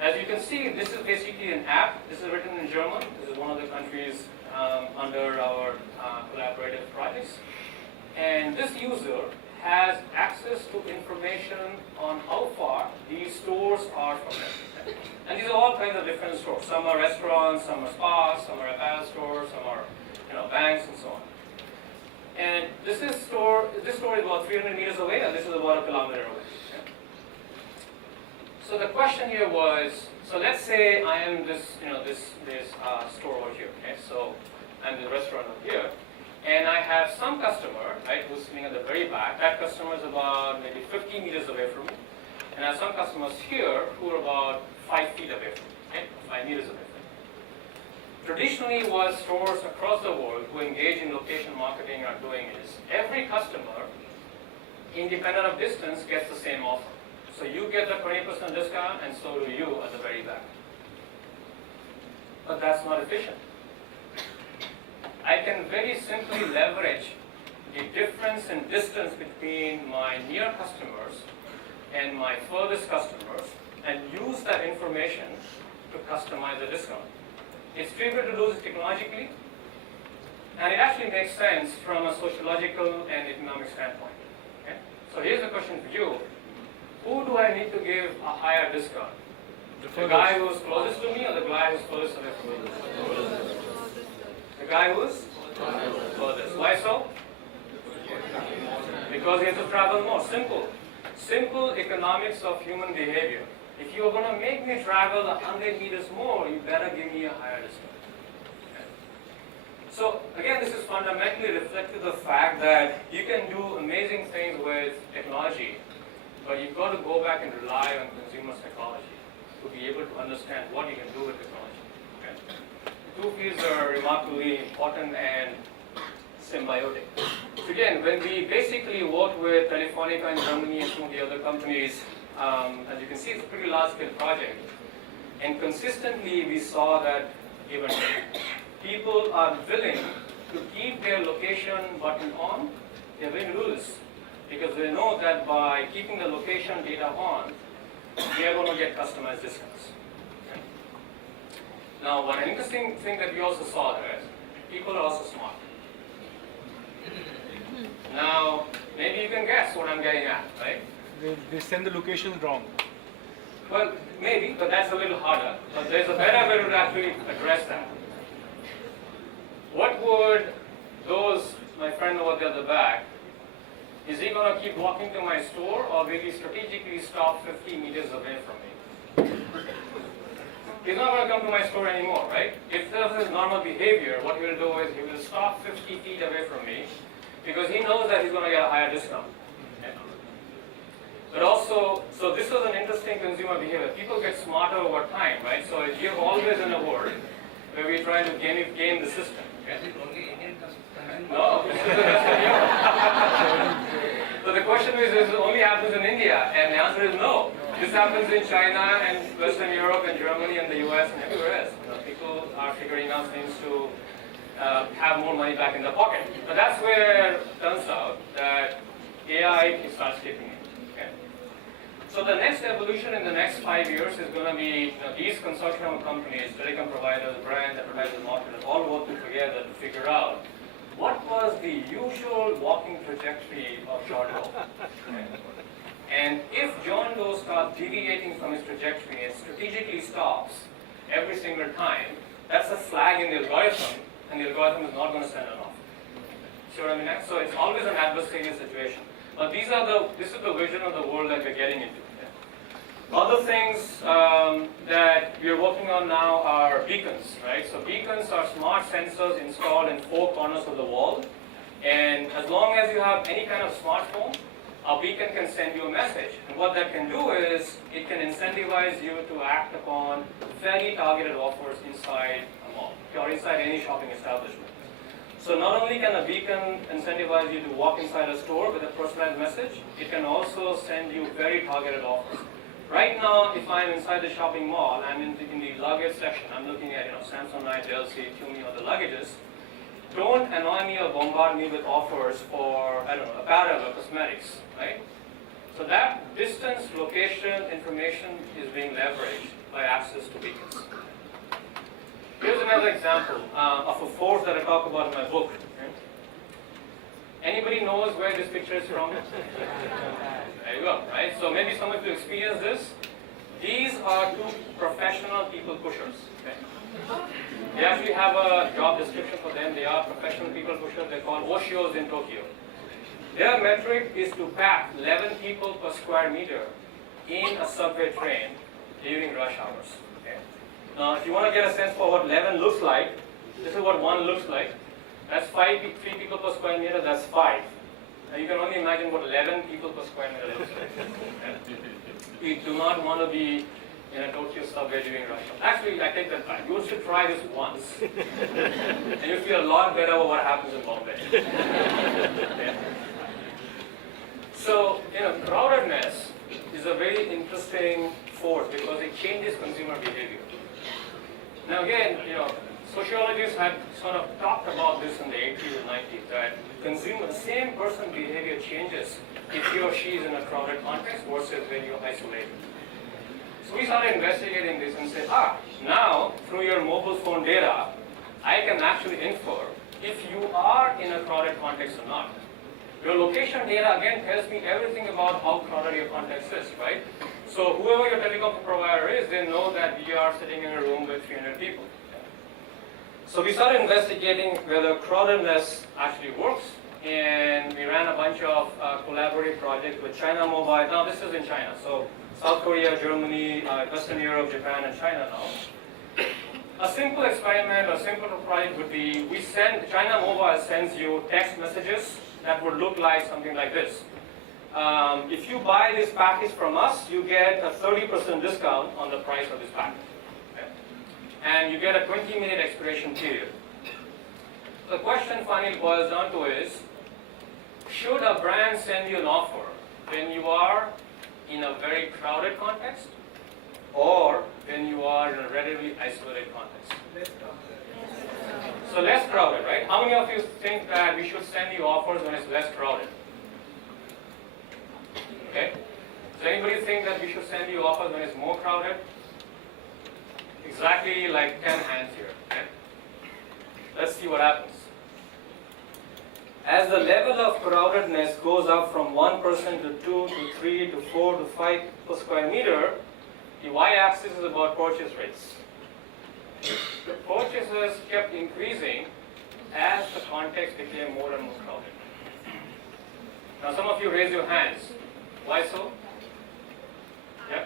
As you can see, this is basically an app. This is written in German. This is one of the countries under our collaborative projects. And this user has access to information on how far these stores are from them. And these are all kinds of different stores. Some are restaurants, some are spas, some are apparel stores, some are banks and so on. And this store is about 300 meters away, and this is about 1 kilometer away. Okay? So the question here was, so let's say I am this store over here. Okay, so I'm the restaurant over here, and I have some customer, right, who's sitting at the very back. That customer is about maybe 50 meters away from me, and I have some customers here who are about 5 feet away from me, okay, 5 meters away from me. Traditionally, what stores across the world who engage in location marketing are doing is every customer, independent of distance, gets the same offer. So you get the 20% discount, and so do you at the very back. But that's not efficient. I can very simply leverage the difference in distance between my near customers and my furthest customers and use that information to customize the discount. It's trivial to do this technologically, and it actually makes sense from a sociological and economic standpoint. Okay? So here's the question for you. Who do I need to give a higher discount? The guy who's closest to me or the guy who's furthest away from me? The guy who's furthest. Why so? Because he has to travel more. Simple. Simple economics of human behavior. If you're going to make me travel 100 meters more, you better give me a higher discount. Okay. So again, this is fundamentally reflective of the fact that you can do amazing things with technology, but you've got to go back and rely on consumer psychology to be able to understand what you can do with technology. Okay. The two fields are remarkably important and symbiotic. So again, when we basically worked with Telefonica in Germany and some of the other companies, as you can see, it's a pretty large-scale project. And consistently, we saw that even people are willing to keep their location button on. They're willing to do this because they know that by keeping the location data on, they are going to get customized discounts. Okay? Now, one interesting thing that we also saw there is people are also smart. Now, maybe you can guess what I'm getting at, right? They send the locations wrong. Well, maybe, but that's a little harder. But there's a better way to actually address that. What would my friend over there at the back, is he going to keep walking to my store or will he strategically stop 50 meters away from me? He's not going to come to my store anymore, right? If this is normal behavior, what he will do is he will stop 50 feet away from me because he knows that he's going to get a higher discount. Okay? But also, so this was an interesting consumer behavior. People get smarter over time, right? So you're always in a world where we're trying to game the system. Okay? Is it only Indian customers? No, this is the rest of Europe. So the question is it only happens in India? And the answer is no. This happens in China and Western Europe and Germany and the US and everywhere else. People are figuring out things to have more money back in their pocket. But that's where it turns out that AI starts kicking in. Okay? So the next evolution in the next 5 years is going to be these consortium of companies, telecom providers, brands, advertisers, marketers, all working together to figure out what was the usual walking trajectory of John Doe. Okay? And if John Doe starts deviating from his trajectory and strategically stops every single time, that's a flag in the algorithm, and the algorithm is not going to send an offer. See what I mean? So it's always an adversarial situation. But this is the vision of the world that we're getting into. Okay? Other things that we're working on now are beacons, right? So beacons are smart sensors installed in 4 corners of the wall. And as long as you have any kind of smartphone, a beacon can send you a message. And what that can do is it can incentivize you to act upon very targeted offers inside a mall or inside any shopping establishment. So not only can a beacon incentivize you to walk inside a store with a personalized message, it can also send you very targeted offers. Right now, if I'm inside the shopping mall, I'm in the luggage section. I'm looking at Samsonite, Delsey, Tumi, or the luggages. Don't annoy me or bombard me with offers for apparel or cosmetics, right? So that distance, location, information is being leveraged by access to beacons. Here's another example of a force that I talk about in my book. Okay? Anybody knows where this picture is from? There you go, right? So maybe some of you experience this. These are two professional people pushers. Okay? They actually have a job description for them. They are professional people pushers. They're called Oshios in Tokyo. Their metric is to pack 11 people per square meter in a subway train during rush hours. Okay? Now, if you want to get a sense for what 11 looks like, this is what 1 looks like. That's 3 people per square meter, that's 5. Now you can only imagine what 11 people per square meter looks like. Okay? We do not want to be in a Tokyo subway during rush hour. Actually, I take that back. You should try this once. And you'll feel a lot better about what happens in Bombay. Okay? So, crowdedness is a very interesting force because it changes consumer behavior. Now again, sociologists had sort of talked about this in the 80s and 90s, that the same person behavior changes if he or she is in a crowded context versus when you're isolated. So we started investigating this and said, now through your mobile phone data, I can actually infer if you are in a crowded context or not. Your location data again tells me everything about how crowded your context is, right? So whoever your telecom provider is, they know that we are sitting in a room with 300 people. So we started investigating whether crowdedness actually works, and we ran a bunch of collaborative projects with China Mobile. Now this is in China, so South Korea, Germany, Western Europe, Japan, and China now. A simple experiment, a simple project would be, China Mobile sends you text messages that would look like something like this. If you buy this package from us, you get a 30% discount on the price of this package. Okay? And you get a 20-minute expiration period. The question finally boils down to is, should a brand send you an offer when you are in a very crowded context or when you are in a relatively isolated context? So less crowded, right? How many of you think that we should send you offers when it's less crowded? Okay. Does anybody think that we should send you offers when it's more crowded? Exactly like 10 hands here. Okay. Let's see what happens. As the level of crowdedness goes up from 1% to 2 to 3 to 4 to 5 per square meter, the y-axis is about purchase rates. The purchases kept increasing as the context became more and more crowded. Now some of you raise your hands. Why so? Yeah?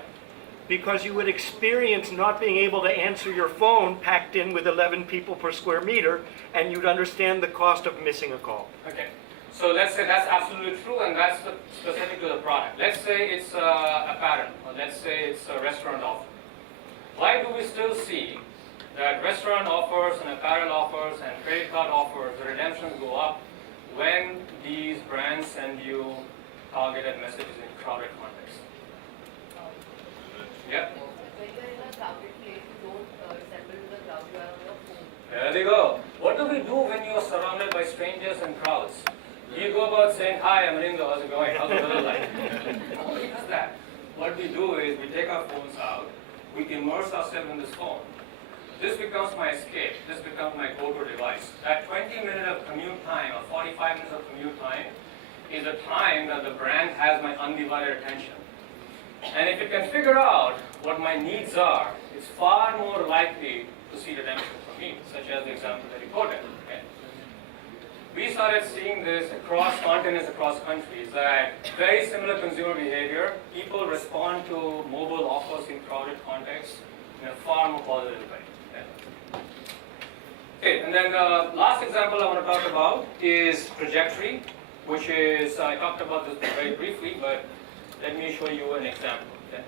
Because you would experience not being able to answer your phone packed in with 11 people per square meter, and you'd understand the cost of missing a call. Okay. So let's say that's absolutely true, and that's specific to the product. Let's say it's apparel, or let's say it's a restaurant offer. Why do we still see that restaurant offers and apparel offers and credit card offers, the redemptions go up when these brands send you targeted messages in crowded context? Yeah? When you're in a crowded place, you don't resemble to the crowd, you are on your phone. There they go. What do we do when you are surrounded by strangers and crowds? You go about saying, hi, I'm Anindya, how's it going? How's the weather like? Nobody does that. What we do is we take our phones out, we immerse ourselves in this phone. This becomes my escape. This becomes my go-to device. That 20 minutes of commute time or 45 minutes of commute time is the time that the brand has my undivided attention. And if it can figure out what my needs are, it's far more likely to see redemption from me, such as the example that you quoted. Okay? We started seeing this across continents, across countries, that very similar consumer behavior, people respond to mobile offers in crowded contexts in a far more positive way. Okay, and then the last example I want to talk about is trajectory, which is, I talked about this very briefly, but let me show you an example. Okay?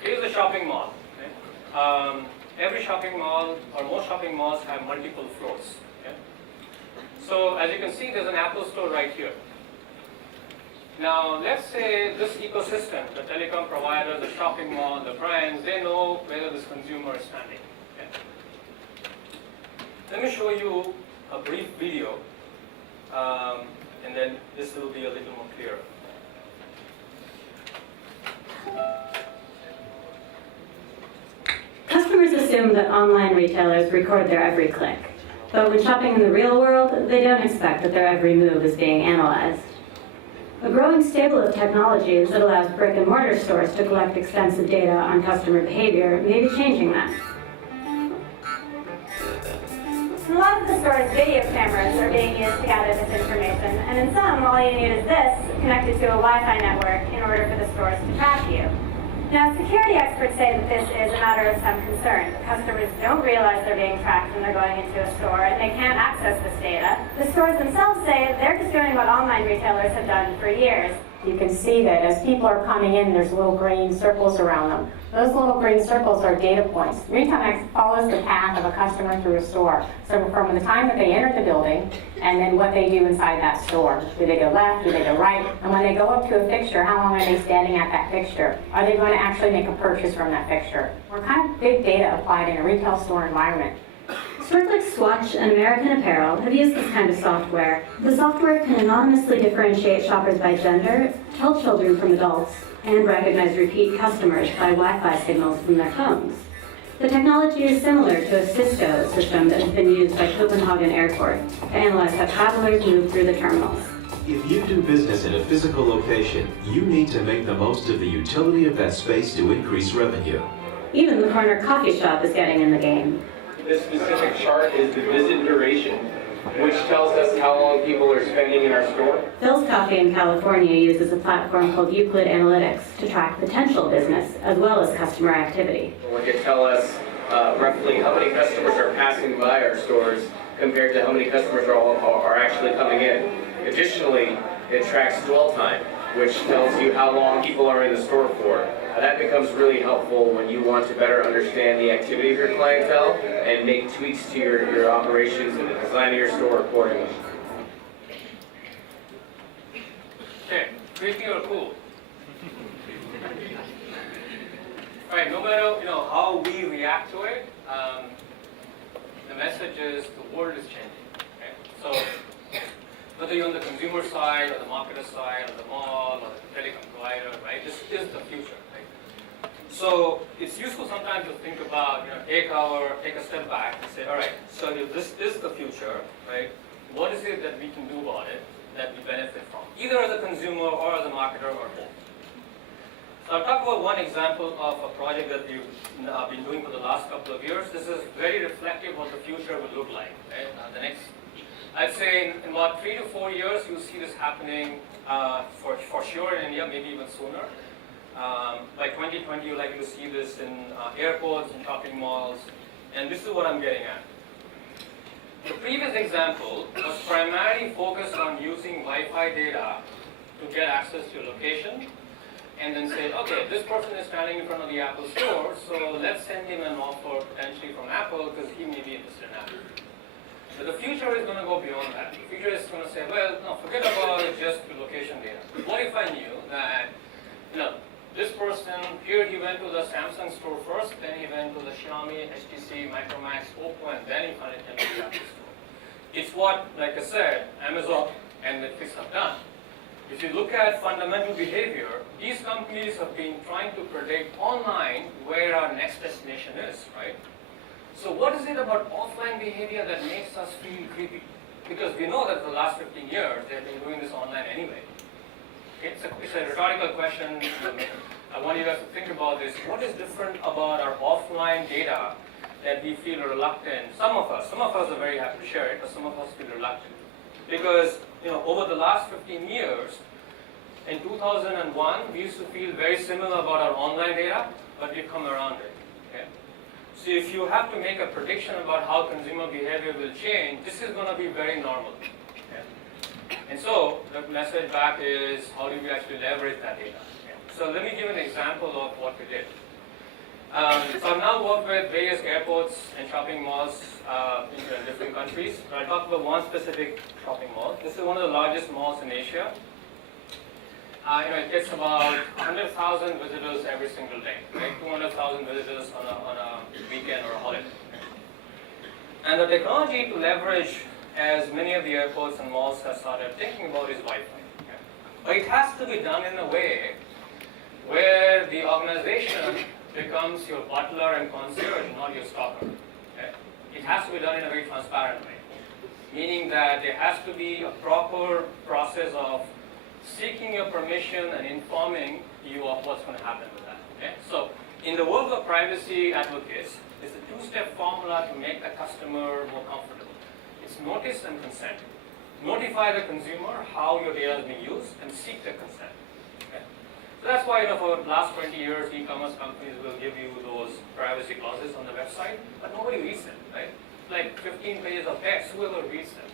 Here's a shopping mall. Okay? Every shopping mall, or most shopping malls, have multiple floors. Okay? So as you can see, there's an Apple store right here. Now, let's say this ecosystem, the telecom provider, the shopping mall, the brands, they know whether this consumer is standing. Okay? Let me show you a brief video, and then this will be a little more clear. Customers assume that online retailers record their every click. But when shopping in the real world, they don't expect that their every move is being analyzed. A growing stable of technologies that allows brick-and-mortar stores to collect extensive data on customer behavior may be changing that. In a lot of the stores, video cameras are being used to gather this information, and in some, all you need is this connected to a Wi-Fi network in order for the stores to track you. Now, security experts say that this is a matter of some concern. Customers don't realize they're being tracked when they're going into a store, and they can't access this data. The stores themselves say they're just doing what online retailers have done for years. You can see that as people are coming in, there's little green circles around them. Those little green circles are data points. RetailX follows the path of a customer through a store. So from the time that they enter the building, and then what they do inside that store. Do they go left? Do they go right? And when they go up to a fixture, how long are they standing at that fixture? Are they going to actually make a purchase from that fixture? We're kind of big data applied in a retail store environment. Stores like Swatch and American Apparel have used this kind of software. The software can anonymously differentiate shoppers by gender, tell children from adults, and recognize repeat customers by Wi-Fi signals from their phones. The technology is similar to a Cisco system that has been used by Copenhagen Airport to analyze how travelers move through the terminals. If you do business in a physical location, you need to make the most of the utility of that space to increase revenue. Even the corner coffee shop is getting in the game. This specific chart is the visit duration, which tells us how long people are spending in our store. Phil's Coffee in California uses a platform called Euclid Analytics to track potential business as well as customer activity. It can tell us roughly how many customers are passing by our stores compared to how many customers are actually coming in. Additionally, it tracks dwell time, which tells you how long people are in the store for. That becomes really helpful when you want to better understand the activity of your clientele and make tweaks to your operations and the design of your store accordingly. Okay, creepy or cool? Right, no matter how we react to it, the message is the world is changing. Okay? So whether you're on the consumer side or the marketer side or the mall or the telecom provider, right? This is the future. So it's useful sometimes to think about, take a step back and say, all right, so if this is the future, right, what is it that we can do about it that we benefit from, either as a consumer or as a marketer or both? So I'll talk about one example of a project that we've been doing for the last couple of years. This is very reflective of what the future will look like. Right? I'd say in about 3 to 4 years, you'll see this happening for sure in India, maybe even sooner. By 2020, you're likely to see this in airports and shopping malls, and this is what I'm getting at. The previous example was primarily focused on using Wi-Fi data to get access to your location, and then say, okay, this person is standing in front of the Apple store, so let's send him an offer potentially from Apple because he may be interested in Apple. But the future is going to go beyond that. The future is going to say, well, no, forget about just the location data. What if I knew that, this person, here he went to the Samsung store first, then he went to the Xiaomi, HTC, Micromax, Oppo, and then he finally came to the Apple store. It's what, like I said, Amazon and Netflix have done. If you look at fundamental behavior, these companies have been trying to predict online where our next destination is, right? So what is it about offline behavior that makes us feel creepy? Because we know that for the last 15 years, they've been doing this online anyway. It's a rhetorical question. I want you guys to think about this. What is different about our offline data that we feel reluctant? Some of us are very happy to share it, but some of us feel reluctant. Because over the last 15 years, in 2001, we used to feel very similar about our online data, but we've come around it. Okay? So if you have to make a prediction about how consumer behavior will change, this is going to be very normal. Okay? And so the message back is, how do we actually leverage that data? Okay? So let me give an example of what we did. So I've now worked with various airports and shopping malls in different countries. I'll talk about one specific shopping mall. This is one of the largest malls in Asia. it gets about 100,000 visitors every single day, right? 200,000 visitors on a weekend or a holiday. And the technology to leverage, as many of the airports and malls have started thinking about, is Wi-Fi. Okay? But it has to be done in a way where the organization becomes your butler and concierge, not your stalker. Okay? It has to be done in a very transparent way, meaning that there has to be a proper process of seeking your permission and informing you of what's going to happen with that. Okay? So, in the world of privacy advocates, it's a two-step formula to make the customer more comfortable. It's notice and consent. Notify the consumer how your data is being used and seek the consent. Okay? So that's why for the last 20 years, e-commerce companies will give you those privacy clauses on the website, but nobody reads them, right? Like 15 pages of text, whoever reads them.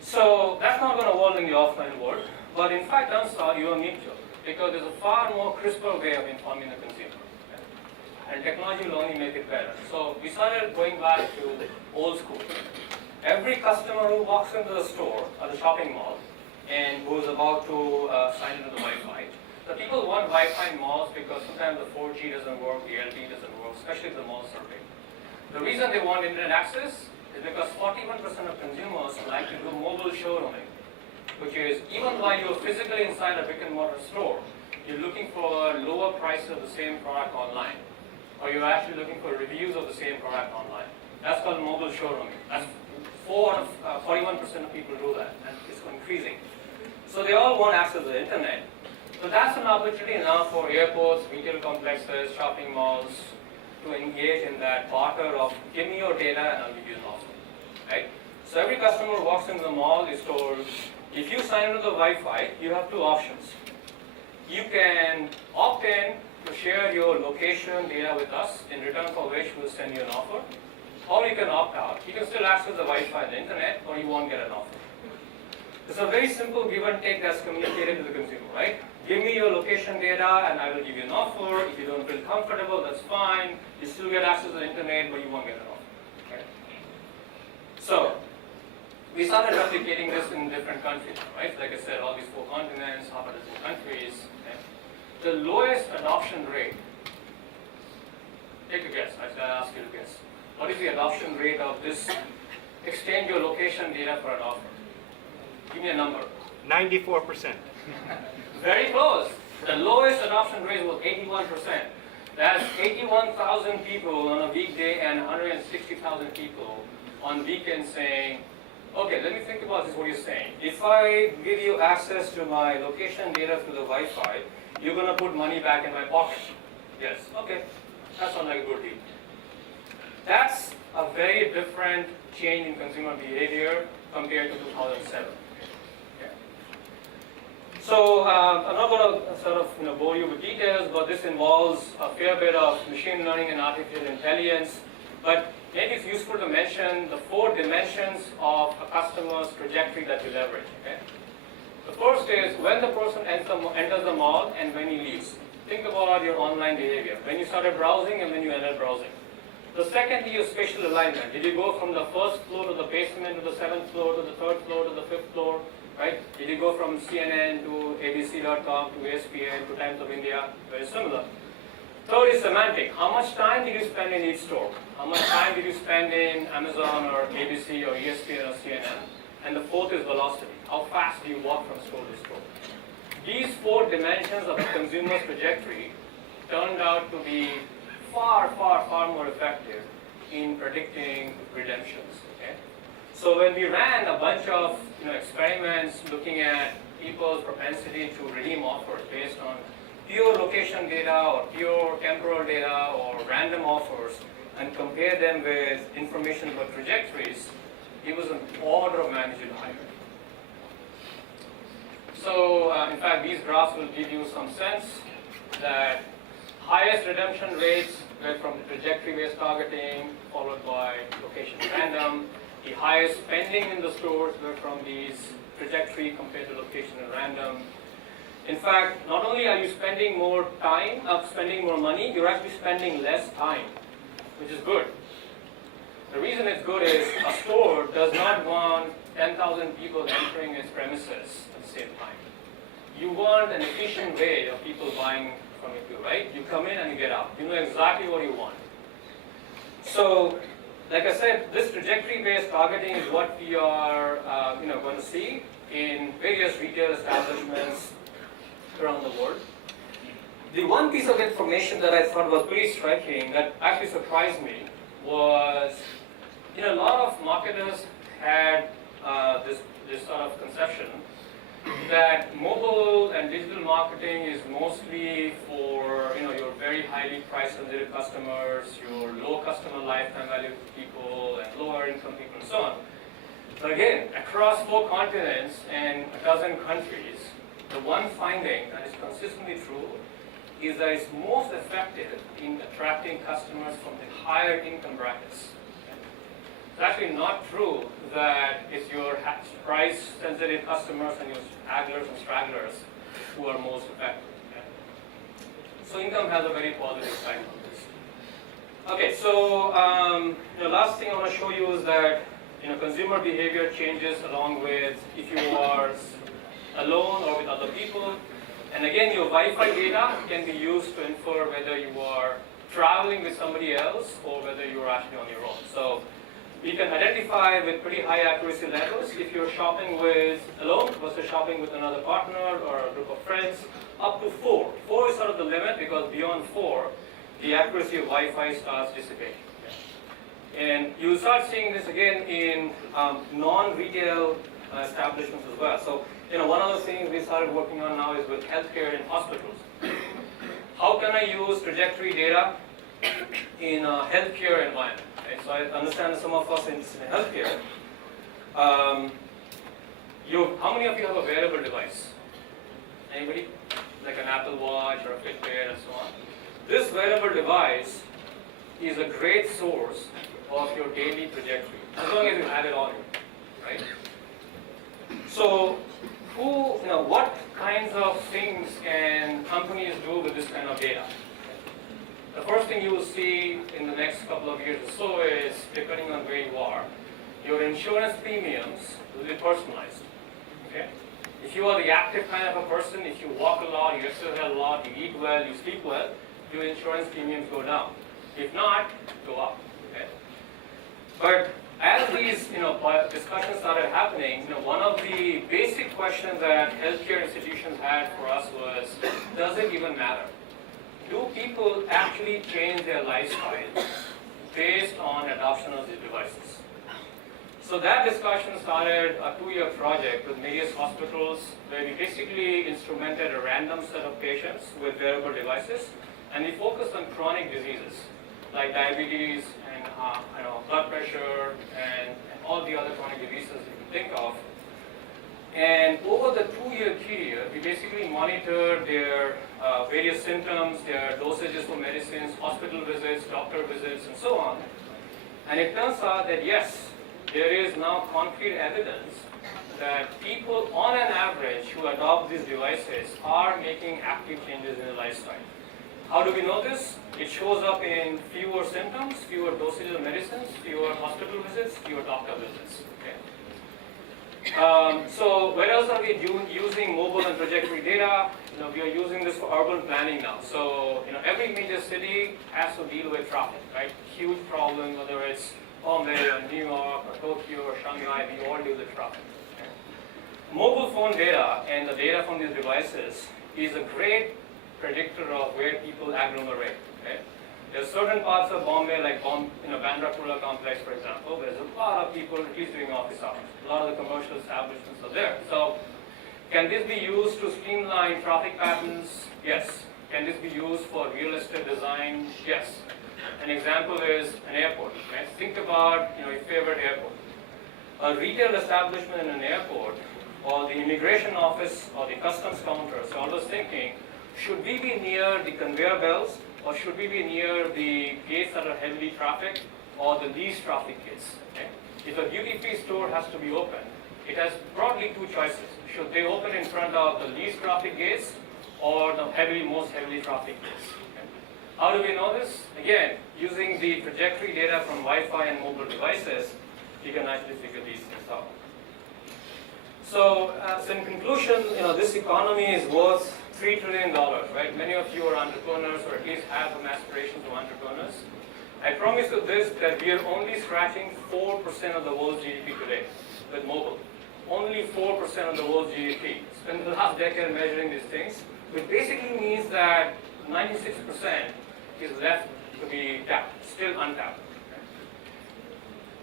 So that's not going to work in the offline world, but in fact, turns out you don't need to, because there's a far more crisper way of informing the consumer. Okay? And technology will only make it better. So we started going back to old school. Every customer who walks into the store or the shopping mall and who's about to sign into the Wi-Fi, the people want Wi-Fi in malls because sometimes the 4G doesn't work, the LTE doesn't work, especially if the malls are big. The reason they want internet access is because 41% of consumers like to do mobile showrooming, which is even while you're physically inside a brick and mortar store, you're looking for lower prices of the same product online, or you're actually looking for reviews of the same product online. That's called mobile showrooming. That's 41% of people do that, and it's increasing. So they all want access to the internet. So that's an opportunity now for airports, retail complexes, shopping malls, to engage in that barter of give me your data and I'll give you an offer, right? So every customer walks into the mall is told, if you sign into the Wi-Fi, you have two options. You can opt in to share your location data with us, in return for which we'll send you an offer, or you can opt out. You can still access the Wi-Fi and the internet, or you won't get an offer. It's a very simple give and take that's communicated to the consumer, right? Give me your location data and I will give you an offer. If you don't feel comfortable, that's fine. You still get access to the internet, but you won't get an offer. Okay? So, we started replicating this in different countries, right? Like I said, all these 4 continents, half a dozen countries. Okay? The lowest adoption rate, take a guess, I should ask you to guess. What is the adoption rate of this exchange your location data for an offer? Give me a number. 94%. Very close. The lowest adoption rate was 81%. That's 81,000 people on a weekday and 160,000 people on weekends saying, okay, let me think about this, what you're saying. If I give you access to my location data through the Wi-Fi, you're going to put money back in my pocket. Yes, okay. That sounds like a good deal. That's a very different change in consumer behavior compared to 2007. So I'm not going to sort of bore you with details, but this involves a fair bit of machine learning and artificial intelligence. But maybe it's useful to mention the 4 dimensions of a customer's trajectory that we leverage. Okay? The first is when the person enters the mall and when he leaves. Think about your online behavior. When you started browsing and when you ended browsing. The second is your spatial alignment. Did you go from the first floor to the basement to the 7th floor to the 3rd floor to the 5th floor? Right? Did you go from CNN to ABC.com to ESPN to Times of India? Very similar. Third is semantic. How much time did you spend in each store? How much time did you spend in Amazon or ABC or ESPN or CNN? And the fourth is velocity. How fast do you walk from store to store? These 4 dimensions of the consumer's trajectory turned out to be far, far, far more effective in predicting redemptions. Okay? So when we ran a bunch of experiments looking at people's propensity to redeem offers based on pure location data or pure temporal data or random offers and compare them with information about trajectories, it was an order of magnitude higher. So in fact, these graphs will give you some sense that highest redemption rates were from the trajectory-based targeting, followed by location random. The highest spending in the stores were from these trajectory compared to location and random. In fact, not only are you spending more time, spending more money, you're actually spending less time, which is good. The reason it's good is a store does not want 10,000 people entering its premises at the same time. you want an efficient way of people buying from you, right? You come in and you get out. You know exactly what you want. So, like I said, this trajectory-based targeting is what we are going to see in various retail establishments around the world. The one piece of information that I thought was pretty striking that actually surprised me was, a lot of marketers had this sort of conception that mobile and digital marketing is mostly for your very highly price-sensitive customers, your low customer lifetime value people, and lower income people, and so on. But again, across 4 continents and a dozen countries, the one finding that is consistently true is that it's most effective in attracting customers from the higher income brackets. It's actually not true that it's your price-sensitive customers and your hagglers and stragglers who are most effective. So income has a very positive side on this. Okay, so the last thing I want to show you is that consumer behavior changes along with if you are alone or with other people. And again, your Wi-Fi data can be used to infer whether you are traveling with somebody else or whether you are actually on your own. So we can identify with pretty high accuracy levels if you're shopping with alone versus shopping with another partner or a group of friends, up to 4. 4 is sort of the limit because beyond 4, the accuracy of Wi-Fi starts dissipating. And you start seeing this again in non-retail establishments as well. So, one of the things we started working on now is with healthcare in hospitals. How can I use trajectory data in a healthcare environment? Right? So I understand that some of us in healthcare, how many of you have a wearable device? Anybody? Like an Apple Watch or a Fitbit and so on. This wearable device is a great source of your daily trajectory, as long as you have it on you, right? So, what kinds of things can companies do with this kind of data? The first thing you will see in the next couple of years or so is, depending on where you are, your insurance premiums will be personalized. Okay? If you are the active kind of a person, if you walk a lot, you exercise a lot, you eat well, you sleep well, your insurance premiums go down. If not, go up. Okay? But as these discussions started happening, one of the basic questions that healthcare institutions had for us was, does it even matter? Do people actually change their lifestyle based on adoption of these devices? So that discussion started a 2-year project with various hospitals where we basically instrumented a random set of patients with wearable devices, and we focused on chronic diseases like diabetes and blood pressure and all the other chronic diseases you can think of. And over the 2-year period, we basically monitored their various symptoms, their dosages for medicines, hospital visits, doctor visits, and so on. And it turns out that yes, there is now concrete evidence that people on an average who adopt these devices are making active changes in their lifestyle. How do we know this? It shows up in fewer symptoms, fewer dosages of medicines, fewer hospital visits, fewer doctor visits. Okay. So where else are we using mobile and trajectory data? We are using this for urban planning now. So every major city has to deal with traffic, right? Huge problem, whether it's Bombay or New York or Tokyo or Shanghai, we all deal with traffic. Okay. Mobile phone data and the data from these devices is a great predictor of where people agglomerate. Okay? There's certain parts of Bombay, like Bandra Kurla complex, for example, there's a lot of people at least doing office hours. A lot of the commercial establishments are there. So, can this be used to streamline traffic patterns? Yes. Can this be used for real estate design? Yes. An example is an airport. Okay? Think about your favorite airport. A retail establishment in an airport, or the immigration office, or the customs counter. So I was thinking, should we be near the conveyor belts, or should we be near the gates that are heavily trafficked, or the least trafficked gates? Okay? If a duty-free store has to be open, it has broadly 2 choices. Should they open in front of the least trafficked gates, or the most heavily trafficked gates? Okay? How do we know this? Again, using the trajectory data from Wi-Fi and mobile devices, you can actually figure these things out. So in conclusion, this economy is worth $3 trillion, right? Many of you are entrepreneurs or at least have some aspirations of entrepreneurs. I promise you this, that we are only scratching 4% of the world's GDP today with mobile. Only 4% of the world's GDP. Spent the last decade measuring these things, which basically means that 96% is left to be tapped, still untapped.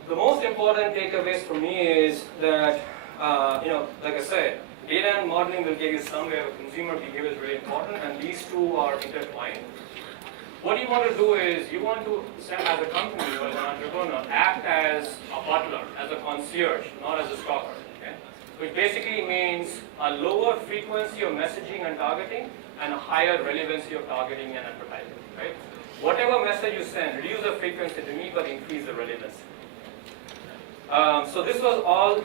The most important takeaways for me is that, like I said, data and modeling will give you some way of consumer behavior is really important, and these two are intertwined. What you want to do is, you want to, as a company or as an entrepreneur, act as a butler, as a concierge, not as a stalker. Okay? Which basically means a lower frequency of messaging and targeting, and a higher relevancy of targeting and advertising. Right? Whatever message you send, reduce the frequency to me, but increase the relevance. So this was all,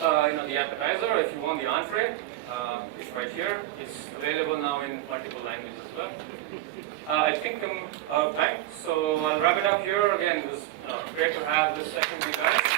the appetizer. If you want the entree, it's right here. It's available now in multiple languages as well. I think I'm out of time, so I'll wrap it up here. Again, it was great to have this session with you guys.